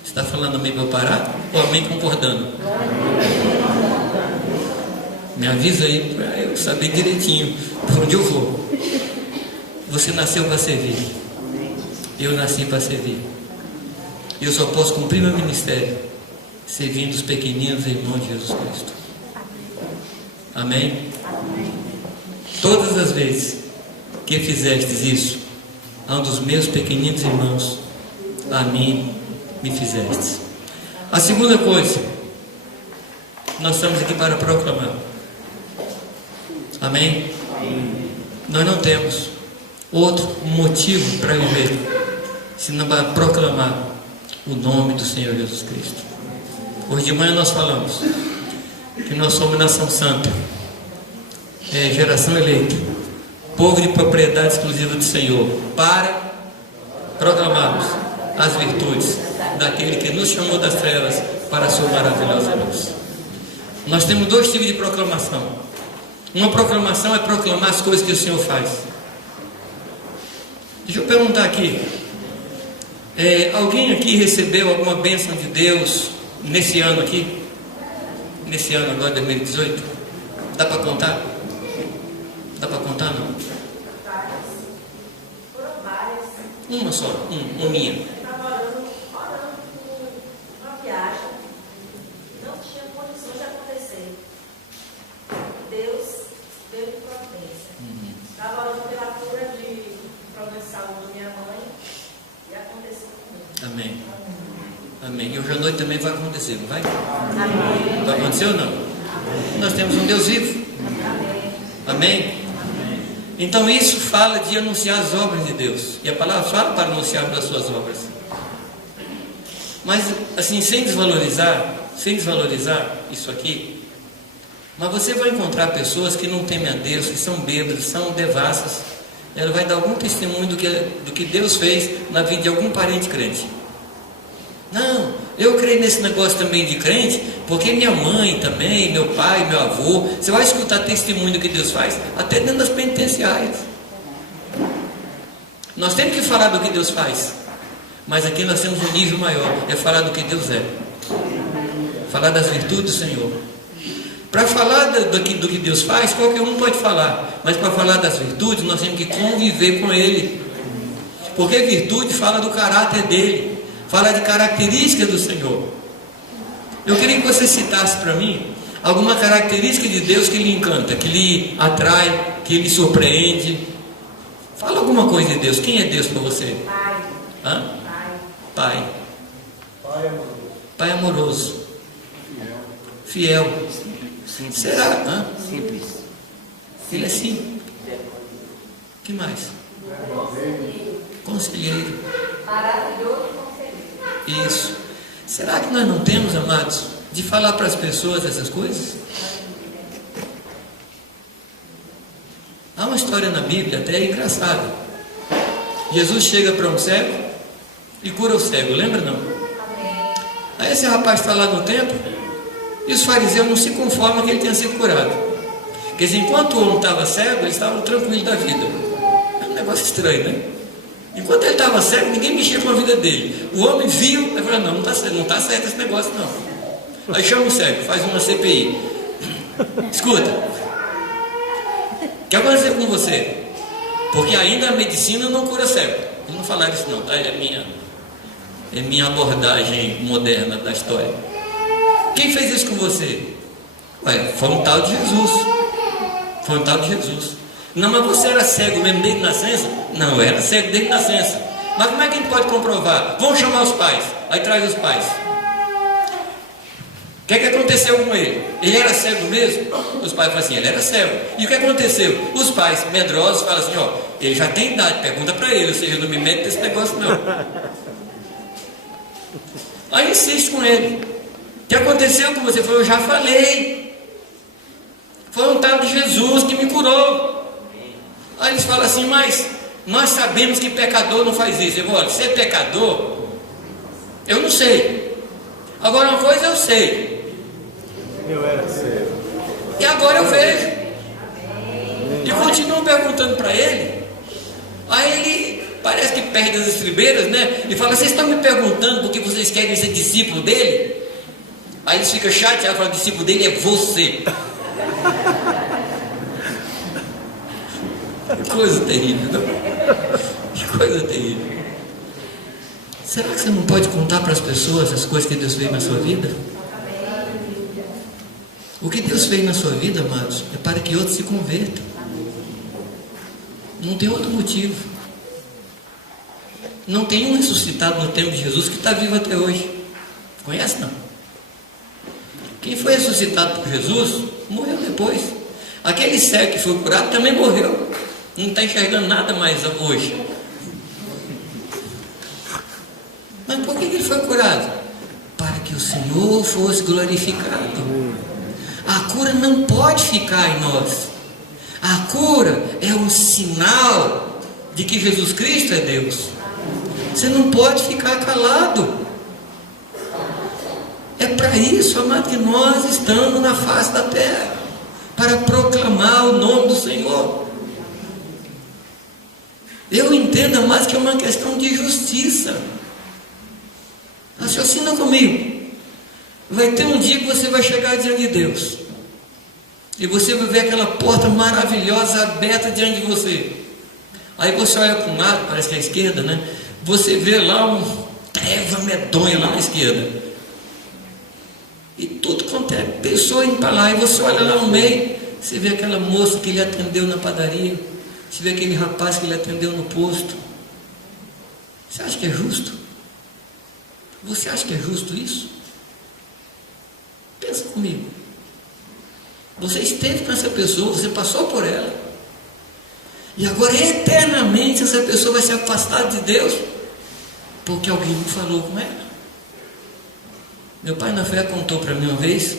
Você está falando amém para eu parar? Ou amém concordando? Me avisa aí para eu saber direitinho para onde eu vou. Você nasceu para servir. Eu nasci para servir. Eu só posso cumprir meu ministério servindo os pequeninos irmãos de Jesus Cristo. Amém? Todas as vezes que fizestes isso a um dos meus pequeninos irmãos, a mim me fizestes. A segunda coisa, nós estamos aqui para proclamar. Amém? Nós não temos outro motivo para viver senão para proclamar o nome do Senhor Jesus Cristo. Hoje de manhã nós falamos que nós somos nação santa, geração eleita, povo de propriedade exclusiva do Senhor, para proclamarmos as virtudes daquele que nos chamou das trevas para a sua maravilhosa luz. Nós temos 2 tipos de proclamação. Uma proclamação é proclamar as coisas que o Senhor faz. Deixa eu perguntar aqui, alguém aqui recebeu alguma bênção de Deus nesse ano aqui? Nesse ano agora, 2018? Dá para contar? Dá para contar, não? Foram várias. Uma só, uma minha. Estava orando por uma viagem. Não tinha condições de acontecer. Deus deu providência. Estava orando pela cura de problema de saúde da minha mãe e aconteceu comigo. Amém. Amém. E hoje à noite também vai acontecer, não vai? Amém. Vai acontecer ou não? Nós temos um Deus vivo. Amém? Então isso fala de anunciar as obras de Deus. E a palavra fala para anunciar as suas obras. Mas assim, sem desvalorizar isso aqui, mas você vai encontrar pessoas que não temem a Deus, que são bêbadas, são devassas. Ela vai dar algum testemunho do que Deus fez na vida de algum parente crente. Não, Eu creio nesse negócio também de crente, porque minha mãe também, meu pai, meu avô, você vai escutar testemunho do que Deus faz, até dentro das penitenciárias. Nós temos que falar do que Deus faz, mas aqui nós temos um nível maior, é falar do que Deus é, falar das virtudes do Senhor. Para falar do que Deus faz, qualquer um pode falar, mas para falar das virtudes, nós temos que conviver com Ele, porque virtude fala do caráter dele, fala de características do Senhor. Eu queria que você citasse para mim alguma característica de Deus que lhe encanta, que lhe atrai, que lhe surpreende. Fala alguma coisa de Deus. Quem é Deus para você? Pai. Hã? Pai. Pai. Pai amoroso. Fiel. Será? Hã? Simples. Ele é simples. Que mais? Conselheiro. Maravilhoso conselheiro. Isso. Será que nós não temos, amados, de falar para as pessoas essas coisas? Há uma história na Bíblia até engraçada. Jesus chega para um cego e cura o cego, lembra não? Aí esse rapaz está lá no templo e os fariseus não se conformam que ele tenha sido curado. Porque enquanto o homem estava cego, eles estavam tranquilos da vida. É um negócio estranho, né? Enquanto ele estava cego, ninguém mexia com a vida dele. O homem viu e falou: não está certo esse negócio não. Aí chama o cego, faz uma CPI. Escuta, o que aconteceu com você? Porque ainda a medicina não cura cego. Eles não falaram isso não, tá? É minha abordagem moderna da história. Quem fez isso com você? Ué, foi um tal de Jesus. Foi um tal de Jesus. Não, mas você era cego mesmo desde nascença? Não, eu era cego desde nascença. Mas como é que a gente pode comprovar? Vamos chamar os pais. Aí traz os pais. O que aconteceu com ele? Ele era cego mesmo? Os pais falam assim, ele era cego. E o que aconteceu? Os pais medrosos falam assim, ó, ele já tem idade, pergunta para ele, ou seja, não me mete nesse negócio não. Aí insiste com ele. O que aconteceu com você? Foi, eu já falei. Foi um tal de Jesus que me curou. Aí eles falam assim, mas nós sabemos que pecador não faz isso. Eu vou, olha, ser pecador, eu não sei. Agora uma coisa eu sei. Eu era cego. E agora eu vejo. E continuam perguntando para ele. Aí ele parece que perde as estribeiras, né? E fala, vocês estão me perguntando porque vocês querem ser discípulo dele? Aí eles ficam chateados, falam, o discípulo dele é você. Que coisa terrível, não? Que coisa terrível. Será que você não pode contar para as pessoas as coisas que Deus fez na sua vida? O que Deus fez na sua vida, amados, é para que outros se convertam. Não tem outro motivo. Não tem um ressuscitado no tempo de Jesus que está vivo até hoje. Conhece não? Quem foi ressuscitado por Jesus morreu depois. Aquele cego que foi curado também morreu. Não está enxergando nada mais hoje. Mas por que ele foi curado? Para que o Senhor fosse glorificado. A cura não pode ficar em nós. A cura é um sinal de que Jesus Cristo é Deus. Você não pode ficar calado. É para isso, amado, que nós estamos na face da terra, para proclamar o nome do Senhor. Eu entendo mais que é uma questão de justiça. Raciocina comigo. Vai ter um dia que você vai chegar diante de Deus. E você vai ver aquela porta maravilhosa aberta diante de você. Aí você olha para um lado, parece que é a esquerda, né? Você vê lá um treva medonha lá na esquerda. E tudo quanto é pessoa indo para lá. E você olha lá no meio, você vê aquela moça que lhe atendeu na padaria. Você vê aquele rapaz que lhe atendeu no posto. Você acha que é justo? Você acha que é justo isso? Pensa comigo. Você esteve com essa pessoa, você passou por ela. E agora eternamente essa pessoa vai se afastar de Deus porque alguém não falou com ela. Meu pai na fé contou para mim uma vez.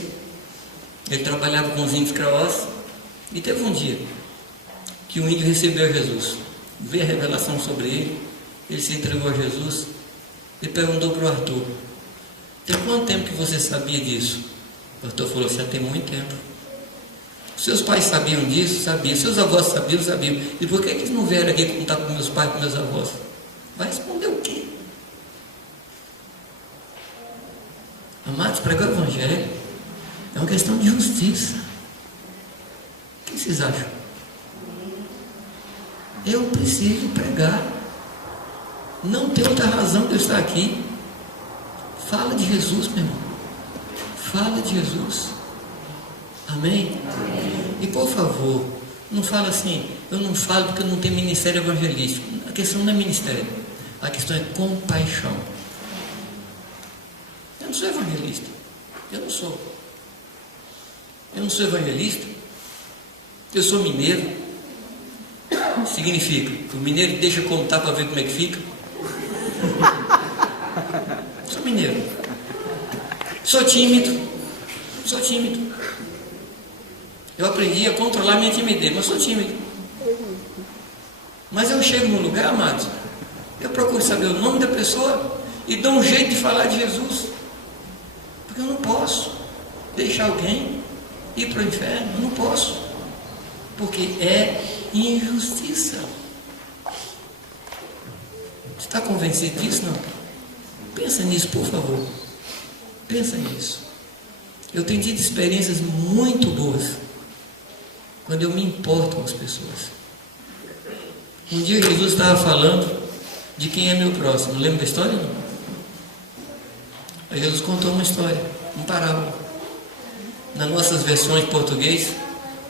Ele trabalhava com os índios Kraós. E teve um dia que um índio recebeu Jesus, veio a revelação sobre ele, ele se entregou a Jesus e perguntou para o Arthur: Tem quanto tempo que você sabia disso? O pastor falou, já tem muito tempo. Seus pais sabiam disso? Sabiam. Seus avós sabiam? Sabiam. E por que eles não vieram aqui contar para meus pais e para meus avós? Vai responder o quê? Amados, pregar o Evangelho é uma questão de justiça. O que vocês acham? Eu preciso pregar. Não tem outra razão de eu estar aqui. Fala de Jesus, meu irmão. Fala de Jesus. Amém? Amém? E por favor, não fala assim, eu não falo porque eu não tenho ministério evangelístico. A questão não é ministério. A questão é compaixão. Eu não sou evangelista. Eu não sou. Eu não sou evangelista. Eu sou mineiro. Significa que o mineiro deixa contar para ver como é que fica. Sou mineiro. Sou tímido. Sou tímido. Eu aprendi a controlar minha timidez, mas sou tímido. Mas eu chego num lugar, amados, eu procuro saber o nome da pessoa e dou um jeito de falar de Jesus. Porque eu não posso deixar alguém ir para o inferno. Eu não posso. Porque é injustiça. Você está convencido disso? Não? Pensa nisso, por favor. Pensa nisso. Eu tenho tido experiências muito boas quando eu me importo com as pessoas. Um dia Jesus estava falando de quem é meu próximo. Lembra da história? Não? Aí Jesus contou uma história, uma parábola. Nas nossas versões em português,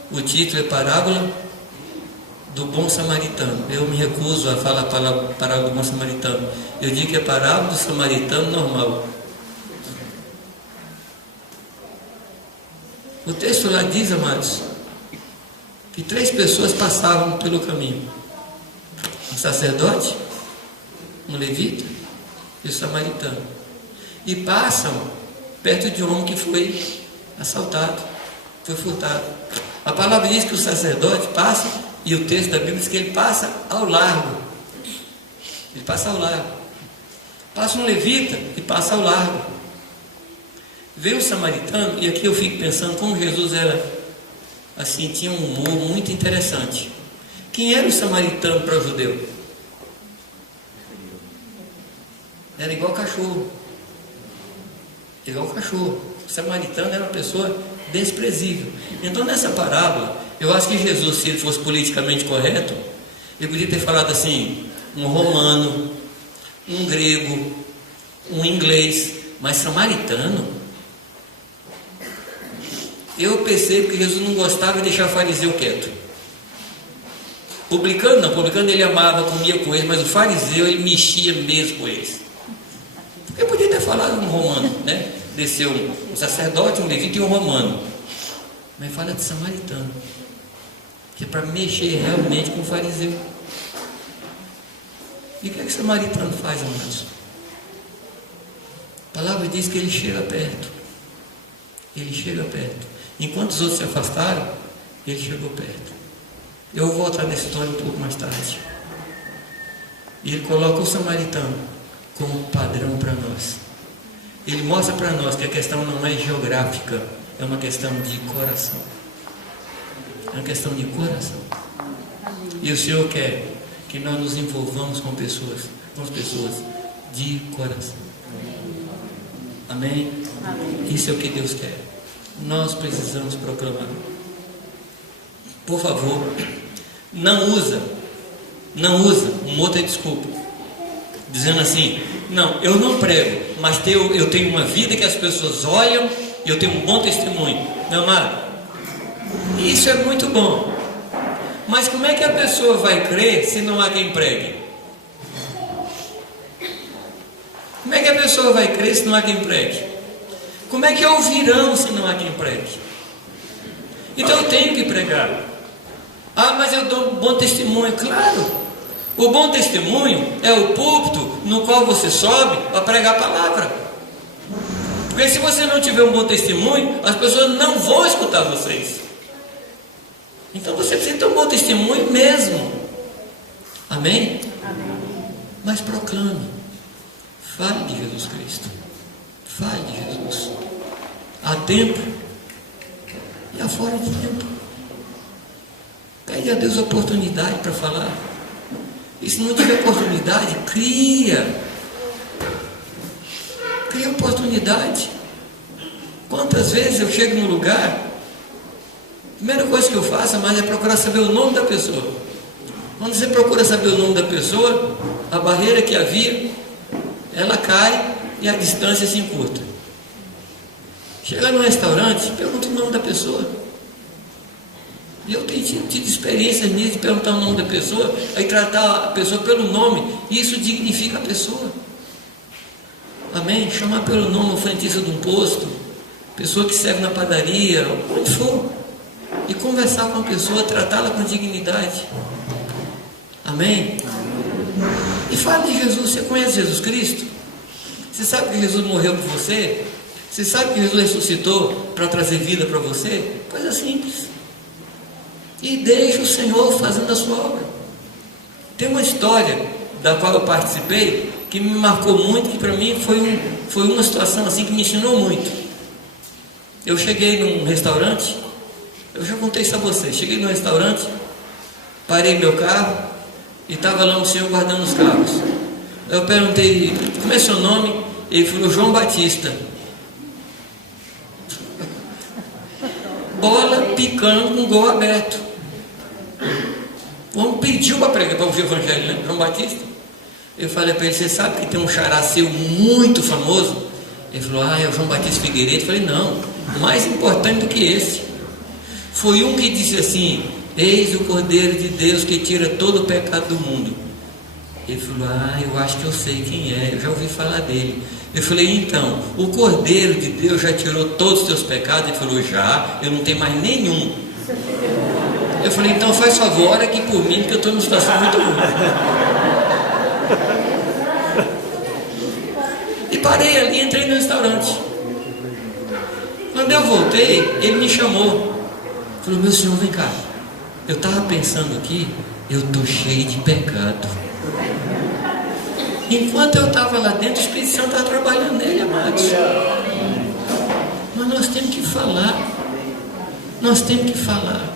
o título é Parábola do Bom Samaritano. Eu me recuso a falar a parábola do Bom Samaritano. Eu digo que é Parábola do Samaritano normal. O texto lá diz, amados, que 3 pessoas passavam pelo caminho: um sacerdote, um levita e o samaritano. E passam perto de um homem que foi assaltado, foi furtado. A palavra diz que o sacerdote passa, e o texto da Bíblia diz que ele passa ao largo. Ele passa ao largo. Passa um levita e passa ao largo. Veio o samaritano, e aqui eu fico pensando como Jesus era assim, tinha um humor muito interessante. Quem era o samaritano para o judeu? Era igual cachorro. Igual cachorro. O samaritano era uma pessoa desprezível. Então nessa parábola, eu acho que Jesus, se ele fosse politicamente correto, ele podia ter falado assim, um romano, um grego, um inglês, mas samaritano. Eu percebo que Jesus não gostava de deixar o fariseu quieto. Publicano não, publicano ele amava, comia com eles, mas o fariseu ele mexia mesmo com eles. Eu podia ter falado um romano, né? Desceu um sacerdote, um levita e um romano. Mas fala de samaritano, que é para mexer realmente com o fariseu. E o que é que o samaritano faz, amados? A palavra diz que ele chega perto. Ele chega perto. Enquanto os outros se afastaram, ele chegou perto. Eu vou voltar nessa história um pouco mais tarde. E ele coloca o samaritano como padrão para nós. Ele mostra para nós que a questão não é geográfica, é uma questão de coração. É uma questão de coração. E o Senhor quer que nós nos envolvamos com as pessoas de coração. Amém? Amém? Isso é o que Deus quer. Nós precisamos proclamar. Por favor, não usa uma outra desculpa, dizendo assim, não, eu não prego, mas eu tenho uma vida que as pessoas olham e eu tenho um bom testemunho. Meu amado, isso é muito bom, mas como é que a pessoa vai crer se não há quem pregue? Como é que a pessoa vai crer se não há quem pregue? Como é que ouvirão se não há quem pregue? Então eu tenho que pregar. Ah, mas eu dou um bom testemunho. Claro, o bom testemunho é o púlpito no qual você sobe para pregar a palavra. Porque se você não tiver um bom testemunho, as pessoas não vão escutar vocês. Então você precisa ter um bom testemunho mesmo. Amém? Amém. Mas proclame. Fale de Jesus Cristo. Fale de Jesus. Há tempo e há fora de tempo. Pede a Deus oportunidade para falar. E se não tiver oportunidade, cria oportunidade. Quantas vezes eu chego num lugar, a primeira coisa que eu faço, mas é procurar saber o nome da pessoa. Quando você procura saber o nome da pessoa, a barreira que havia, ela cai e a distância se encurta. Chega num restaurante, pergunta o nome da pessoa. E eu tenho tido experiências nisso, de perguntar o nome da pessoa, aí tratar a pessoa pelo nome, e isso dignifica a pessoa. Amém? Chamar pelo nome o frentista de um posto, pessoa que serve na padaria, onde for, e conversar com a pessoa, tratá-la com dignidade. Amém? E fale de Jesus. Você conhece Jesus Cristo? Você sabe que Jesus morreu por você? Você sabe que Jesus ressuscitou para trazer vida para você? Coisa simples. E deixa o Senhor fazendo a sua obra. Tem uma história da qual eu participei que me marcou muito, que para mim foi uma situação assim que me ensinou muito. Eu cheguei num restaurante, eu já contei isso a vocês. Cheguei num restaurante, parei meu carro e estava lá um senhor guardando os carros. Eu perguntei, como é seu nome? Ele falou, João Batista. Bola picando com gol aberto. O homem pediu para pregar, para ouvir o evangelho, né? João Batista. Eu falei para ele, você sabe que tem um xará seu muito famoso? Ele falou, é o João Batista Figueiredo. Eu falei, não, mais importante do que esse. Foi um que disse assim, eis o Cordeiro de Deus que tira todo o pecado do mundo. Ele falou, eu acho que eu sei quem é, eu já ouvi falar dele. Eu falei, então, o Cordeiro de Deus já tirou todos os teus pecados? Ele falou, já, eu não tenho mais nenhum. Eu falei, então faz favor, ora aqui por mim, porque eu estou numa situação muito ruim. E parei ali, entrei no restaurante. Quando eu voltei, ele me chamou. Falou, meu senhor, vem cá. Eu estava pensando aqui, eu estou cheio de pecado. Enquanto eu estava lá dentro, o Espírito Santo estava trabalhando nele, amados. Mas nós temos que falar. Nós temos que falar.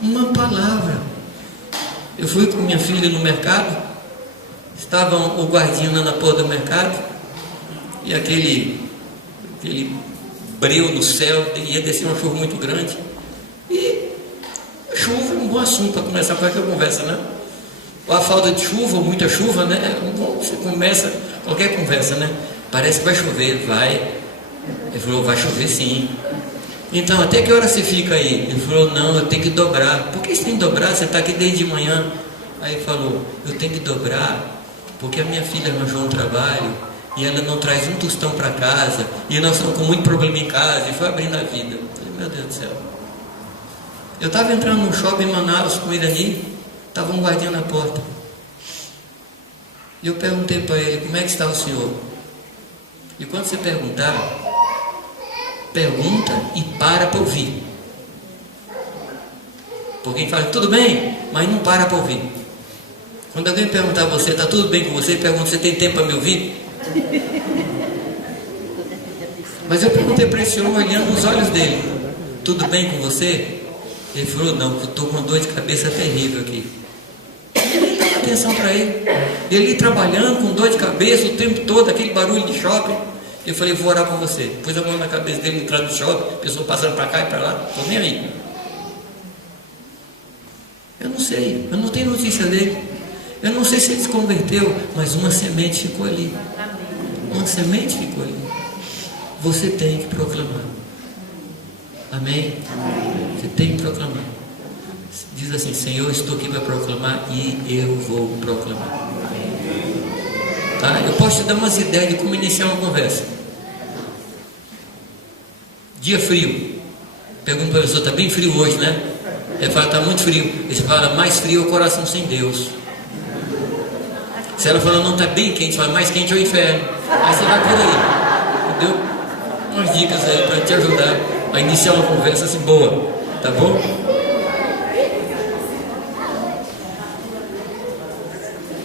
Uma palavra. Eu fui com minha filha no mercado. Estava o guardinha lá na porta do mercado. E aquele breu no céu. Ia descer uma chuva muito grande. E chuva é um bom assunto para começar qualquer conversa, né? Ou a falta de chuva, ou muita chuva, né? Você começa qualquer conversa, né? Parece que vai chover, vai. Ele falou, vai chover sim. Então, até que hora você fica aí? Ele falou, não, eu tenho que dobrar. Por que você tem que dobrar? Você está aqui desde de manhã. Aí ele falou, eu tenho que dobrar porque a minha filha arranjou um trabalho e ela não traz um tostão para casa e nós estamos com muito problema em casa. E foi abrindo a vida. Eu falei, meu Deus do céu. Eu estava entrando no shopping em Manaus com o Irani, estava um guardinha na porta. E eu perguntei para ele, como é que está o senhor? E quando você perguntar, pergunta e para ouvir. Porque quem fala, tudo bem, mas não para ouvir. Quando alguém perguntar a você, está tudo bem com você? Pergunta, você tem tempo para me ouvir? Mas eu perguntei para esse homem, olhando nos olhos dele, tudo bem com você? Ele falou, não, eu estou com uma dor de cabeça terrível aqui. Dá atenção para ele. Ele trabalhando com dor de cabeça o tempo todo, aquele barulho de shopping. Eu falei, vou orar por você. Pus a mão na cabeça dele, entrando no shopping, a pessoa passando para cá e para lá, estou nem aí. Eu não sei, eu não tenho notícia dele. Eu não sei se ele se converteu, mas uma semente ficou ali. Uma semente ficou ali. Você tem que proclamar. Amém? Você tem que proclamar. Diz assim, Senhor, estou aqui para proclamar e eu vou proclamar. Tá? Eu posso te dar umas ideias de como iniciar uma conversa. Dia frio. Pergunta para a pessoa, está bem frio hoje, né? Ele fala, está muito frio. Ele fala, mais frio é o coração sem Deus. Se ela fala, não, está bem quente, fala, mais quente é o inferno. Aí você vai por aí. Entendeu? Umas dicas aí para te ajudar a iniciar uma conversa assim boa. Tá bom?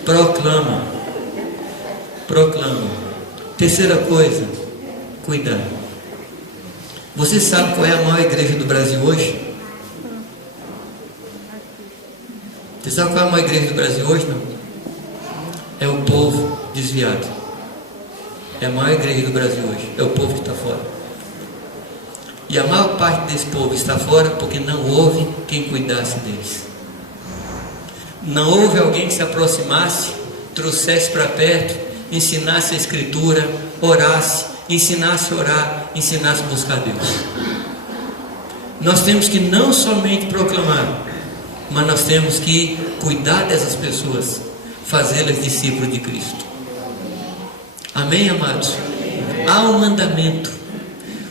Proclama. Proclama. Terceira coisa, cuidar. Você sabe qual é a maior igreja do Brasil hoje? Você sabe qual é a maior igreja do Brasil hoje? Não? É o povo desviado. É a maior igreja do Brasil hoje. É o povo que está fora. E a maior parte desse povo está fora porque não houve quem cuidasse deles. Não houve alguém que se aproximasse, trouxesse para perto, ensinasse a escritura, orasse, ensinasse a orar, ensinasse a buscar Deus. Nós temos que não somente proclamar, mas nós temos que cuidar dessas pessoas, fazê-las discípulos de Cristo. Amém, amados? Há um mandamento.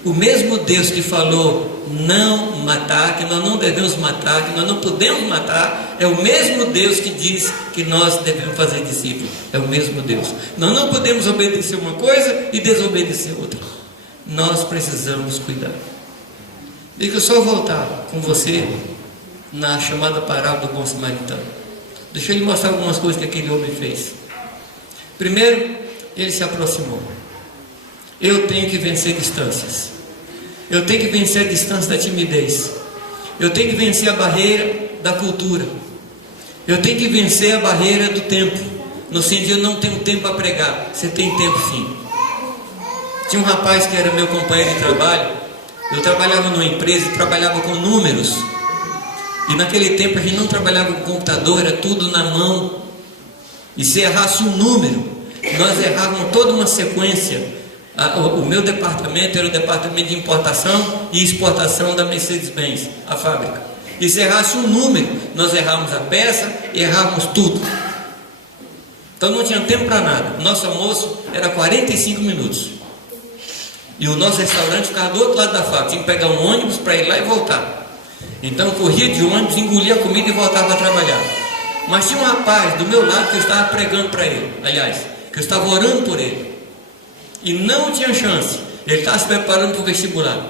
O mesmo Deus que falou não matar, que nós não devemos matar, que nós não podemos matar, é o mesmo Deus que diz que nós devemos fazer discípulos. É o mesmo Deus. Nós não podemos obedecer uma coisa e desobedecer outra. Nós precisamos cuidar. Deixa eu só voltar com você na chamada parábola do bom samaritano. Deixa eu lhe mostrar algumas coisas que aquele homem fez. Primeiro, ele se aproximou. Eu tenho que vencer distâncias. Eu tenho que vencer a distância da timidez. Eu tenho que vencer a barreira da cultura. Eu tenho que vencer a barreira do tempo. No sentido, eu não tenho tempo para pregar. Você tem tempo sim. Tinha um rapaz que era meu companheiro de trabalho. Eu trabalhava numa empresa e trabalhava com números. E naquele tempo a gente não trabalhava com computador, era tudo na mão. E se errasse um número, nós errávamos toda uma sequência. O meu departamento era o departamento de importação e exportação da Mercedes-Benz, a fábrica. E se errasse um número, nós errávamos a peça e errávamos tudo. Então não tinha tempo para nada. Nosso almoço era 45 minutos. E o nosso restaurante ficava do outro lado da fábrica. Tinha que pegar um ônibus para ir lá e voltar. Então eu corria de ônibus, engolia a comida e voltava a trabalhar. Mas tinha um rapaz do meu lado que eu estava pregando para ele. Aliás, que eu estava orando por ele. E não tinha chance. Ele estava se preparando para o vestibular.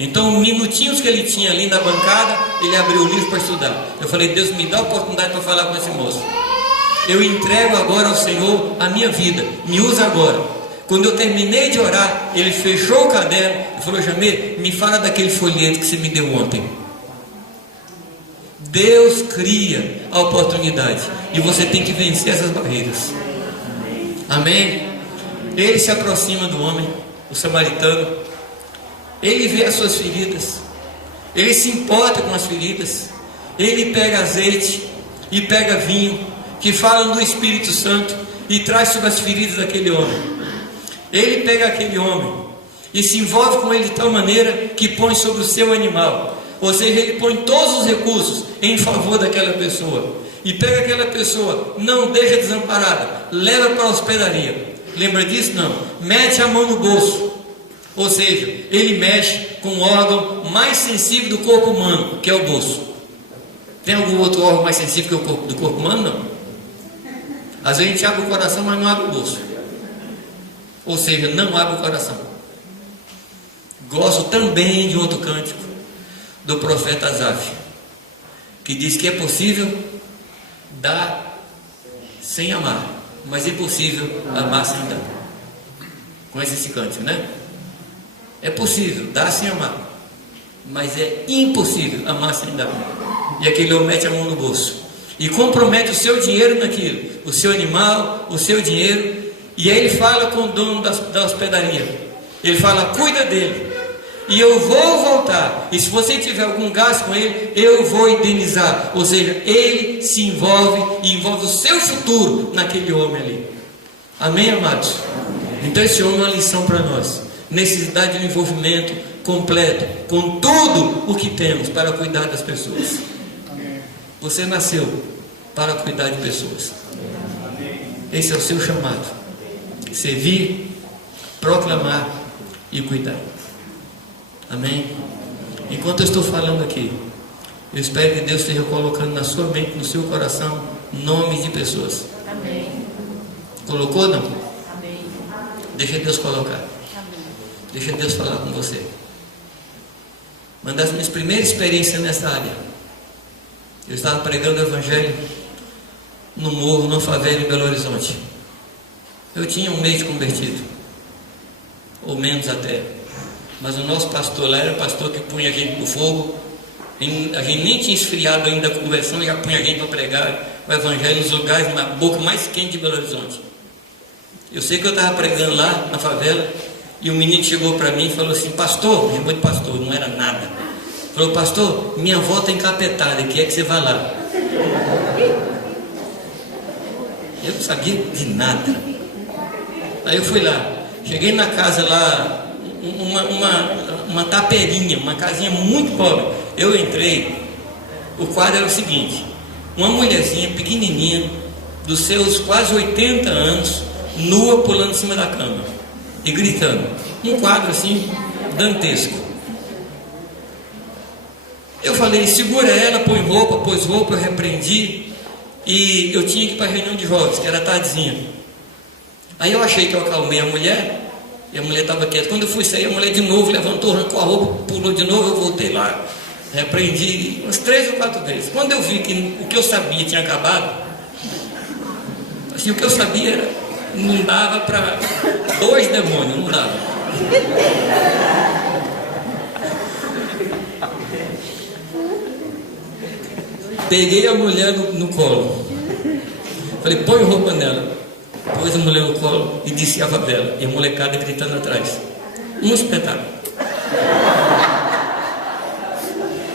Então, minutinhos que ele tinha ali na bancada, ele abriu o livro para estudar. Eu falei, Deus, me dá a oportunidade para falar com esse moço. Eu entrego agora ao Senhor a minha vida. Me usa agora. Quando eu terminei de orar, ele fechou o caderno e falou, Jamê, me fala daquele folheto que você me deu ontem. Deus cria a oportunidade. E você tem que vencer essas barreiras. Amém? Ele se aproxima do homem, o samaritano. Ele vê as suas feridas. Ele se importa com as feridas. Ele pega azeite e pega vinho, que falam do Espírito Santo, e traz sobre as feridas daquele homem. Ele pega aquele homem e se envolve com ele de tal maneira que põe sobre o seu animal. Ou seja, ele põe todos os recursos em favor daquela pessoa. E pega aquela pessoa, não deixa desamparada, leva para a hospedaria. Lembra disso? Não. Mete a mão no bolso. Ou seja, ele mexe com o órgão mais sensível do corpo humano, que é o bolso. Tem algum outro órgão mais sensível que o corpo do corpo humano? Não. Às vezes a gente abre o coração, mas não abre o bolso. Ou seja, não abre o coração. Gosto também de outro cântico do profeta Asaf, que diz que é possível dar sem amar, mas é possível amar sem dar. Conhece esse cântico, né? É possível dar sem amar, mas é impossível amar sem dar. E aquele homem mete a mão no bolso e compromete o seu dinheiro naquilo, o seu animal, o seu dinheiro. E aí ele fala com o dono da hospedaria. Ele fala, cuida dele, e eu vou voltar, e se você tiver algum gasto com ele, eu vou indenizar. Ou seja, ele se envolve e envolve o seu futuro naquele homem ali. Amém, amados? Então esse homem é uma lição para nós. Necessidade de um envolvimento completo com tudo o que temos para cuidar das pessoas. Você nasceu para cuidar de pessoas. Esse é o seu chamado. Servir, proclamar e cuidar. Amém? Enquanto eu estou falando aqui, eu espero que Deus esteja colocando na sua mente, no seu coração, nomes de pessoas. Amém. Colocou, não? Amém. Deixa Deus colocar. Amém. Deixa Deus falar com você. Uma das minhas primeiras experiências nessa área, eu estava pregando o Evangelho no morro, numa favela em Belo Horizonte. Eu tinha um mês de convertido. ou menos até. Mas o nosso pastor lá era pastor que punha a gente no fogo. A gente nem tinha esfriado ainda a conversão, já punha a gente para pregar o evangelho nos lugares, na boca mais quente de Belo Horizonte. Eu sei que eu estava pregando lá na favela, e o menino chegou para mim e falou assim: pastor, chamou de pastor, não era nada. Falou: pastor, minha avó está encapetada, quer que você vá lá. Eu não sabia de nada. Aí eu fui lá, cheguei na casa lá, uma taperinha, uma casinha muito pobre. Eu entrei, o quadro era o seguinte: uma mulherzinha pequenininha, dos seus quase 80 anos, nua, pulando em cima da cama e gritando. Um quadro assim, dantesco. Eu falei: segura ela, põe roupa, pôs roupa, eu repreendi. E eu tinha que ir para a reunião de jovens, que era tardezinha. Aí eu achei que eu acalmei a mulher, e a mulher estava quieta. Quando eu fui sair, a mulher de novo levantou, arrancou a roupa, pulou de novo. Eu voltei lá, repreendi umas 3 ou 4 vezes. Quando eu vi que o que eu sabia tinha acabado, assim, o que eu sabia era, não dava para 2 demônios, não dava. Peguei a mulher no colo, falei: põe roupa nela. Pôs a mulher no colo e disse a favela, e a molecada gritando atrás. Um espetáculo.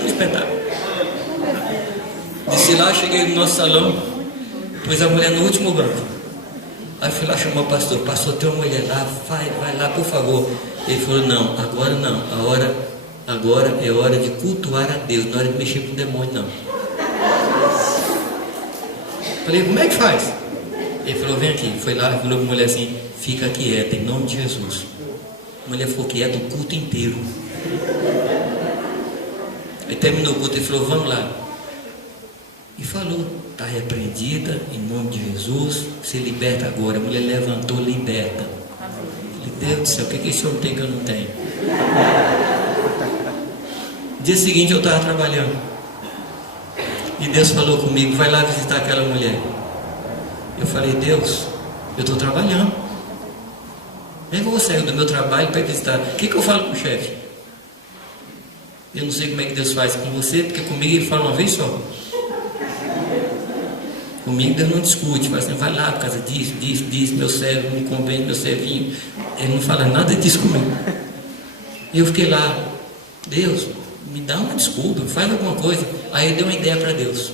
Um espetáculo. Desci lá, cheguei no nosso salão, pôs a mulher no último banco. Aí fui lá chamar o pastor: pastor, tem uma mulher lá, vai lá, por favor. Ele falou: não, agora é hora de cultuar a Deus, não é hora de mexer com o demônio, não. Falei: como é que faz? Ele falou: vem aqui. Foi lá, falou para a mulher assim: fica quieta, em nome de Jesus. A mulher ficou quieta o culto inteiro. Aí terminou o culto, ele falou: vamos lá. E falou: está repreendida, em nome de Jesus, se liberta agora. A mulher levantou, liberta. Falei: Deus do céu, o que esse homem tem que eu não tenho? Dia seguinte eu estava trabalhando, e Deus falou comigo: vai lá visitar aquela mulher. Eu falei: Deus, eu estou trabalhando. Como é que eu vou sair do meu trabalho para visitar? O que eu falo com o chefe? Eu não sei como é que Deus faz com você, porque comigo Ele fala uma vez só. Comigo Deus não discute, fala assim: vai lá por causa disso, meu servo, me convém, meu servinho. Ele não fala nada disso comigo. Eu fiquei lá: Deus, me dá uma desculpa, faz alguma coisa. Aí eu dei uma ideia para Deus.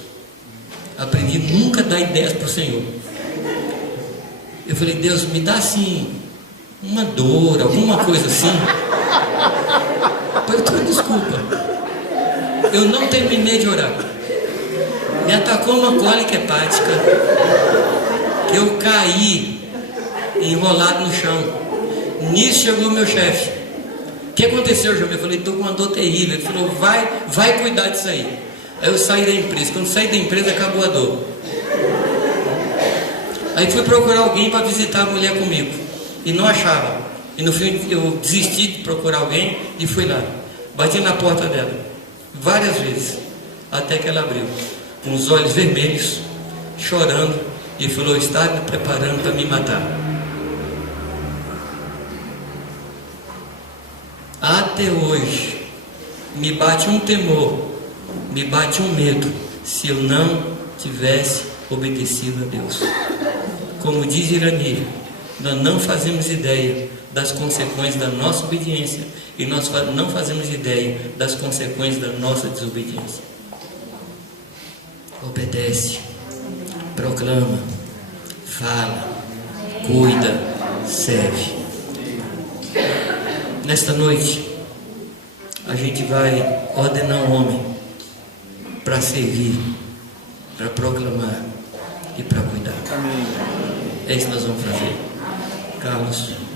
Aprendi nunca a dar ideias para o Senhor. Eu falei: Deus, me dá assim uma dor, alguma coisa assim. Eu tenho desculpa. Eu não terminei de orar. Me atacou uma cólica hepática, que eu caí enrolado no chão. Nisso chegou o meu chefe. O que aconteceu, João? Eu falei: estou com uma dor terrível. Ele falou: vai cuidar disso aí. Aí eu saí da empresa. Quando saí da empresa, acabou a dor. Aí fui procurar alguém para visitar a mulher comigo, e não achava. E no fim eu desisti de procurar alguém e fui lá. Bati na porta dela várias vezes, até que ela abriu, com os olhos vermelhos, chorando, e falou: está me preparando para me matar. Até hoje me bate um temor, me bate um medo, se eu não tivesse obedecido a Deus. Como diz Irani, nós não fazemos ideia das consequências da nossa obediência, e nós não fazemos ideia das consequências da nossa desobediência. Obedece, proclama, fala, cuida, serve. Nesta noite, a gente vai ordenar um homem para servir, para proclamar e para cuidar. É isso que nós vamos fazer. Carlos.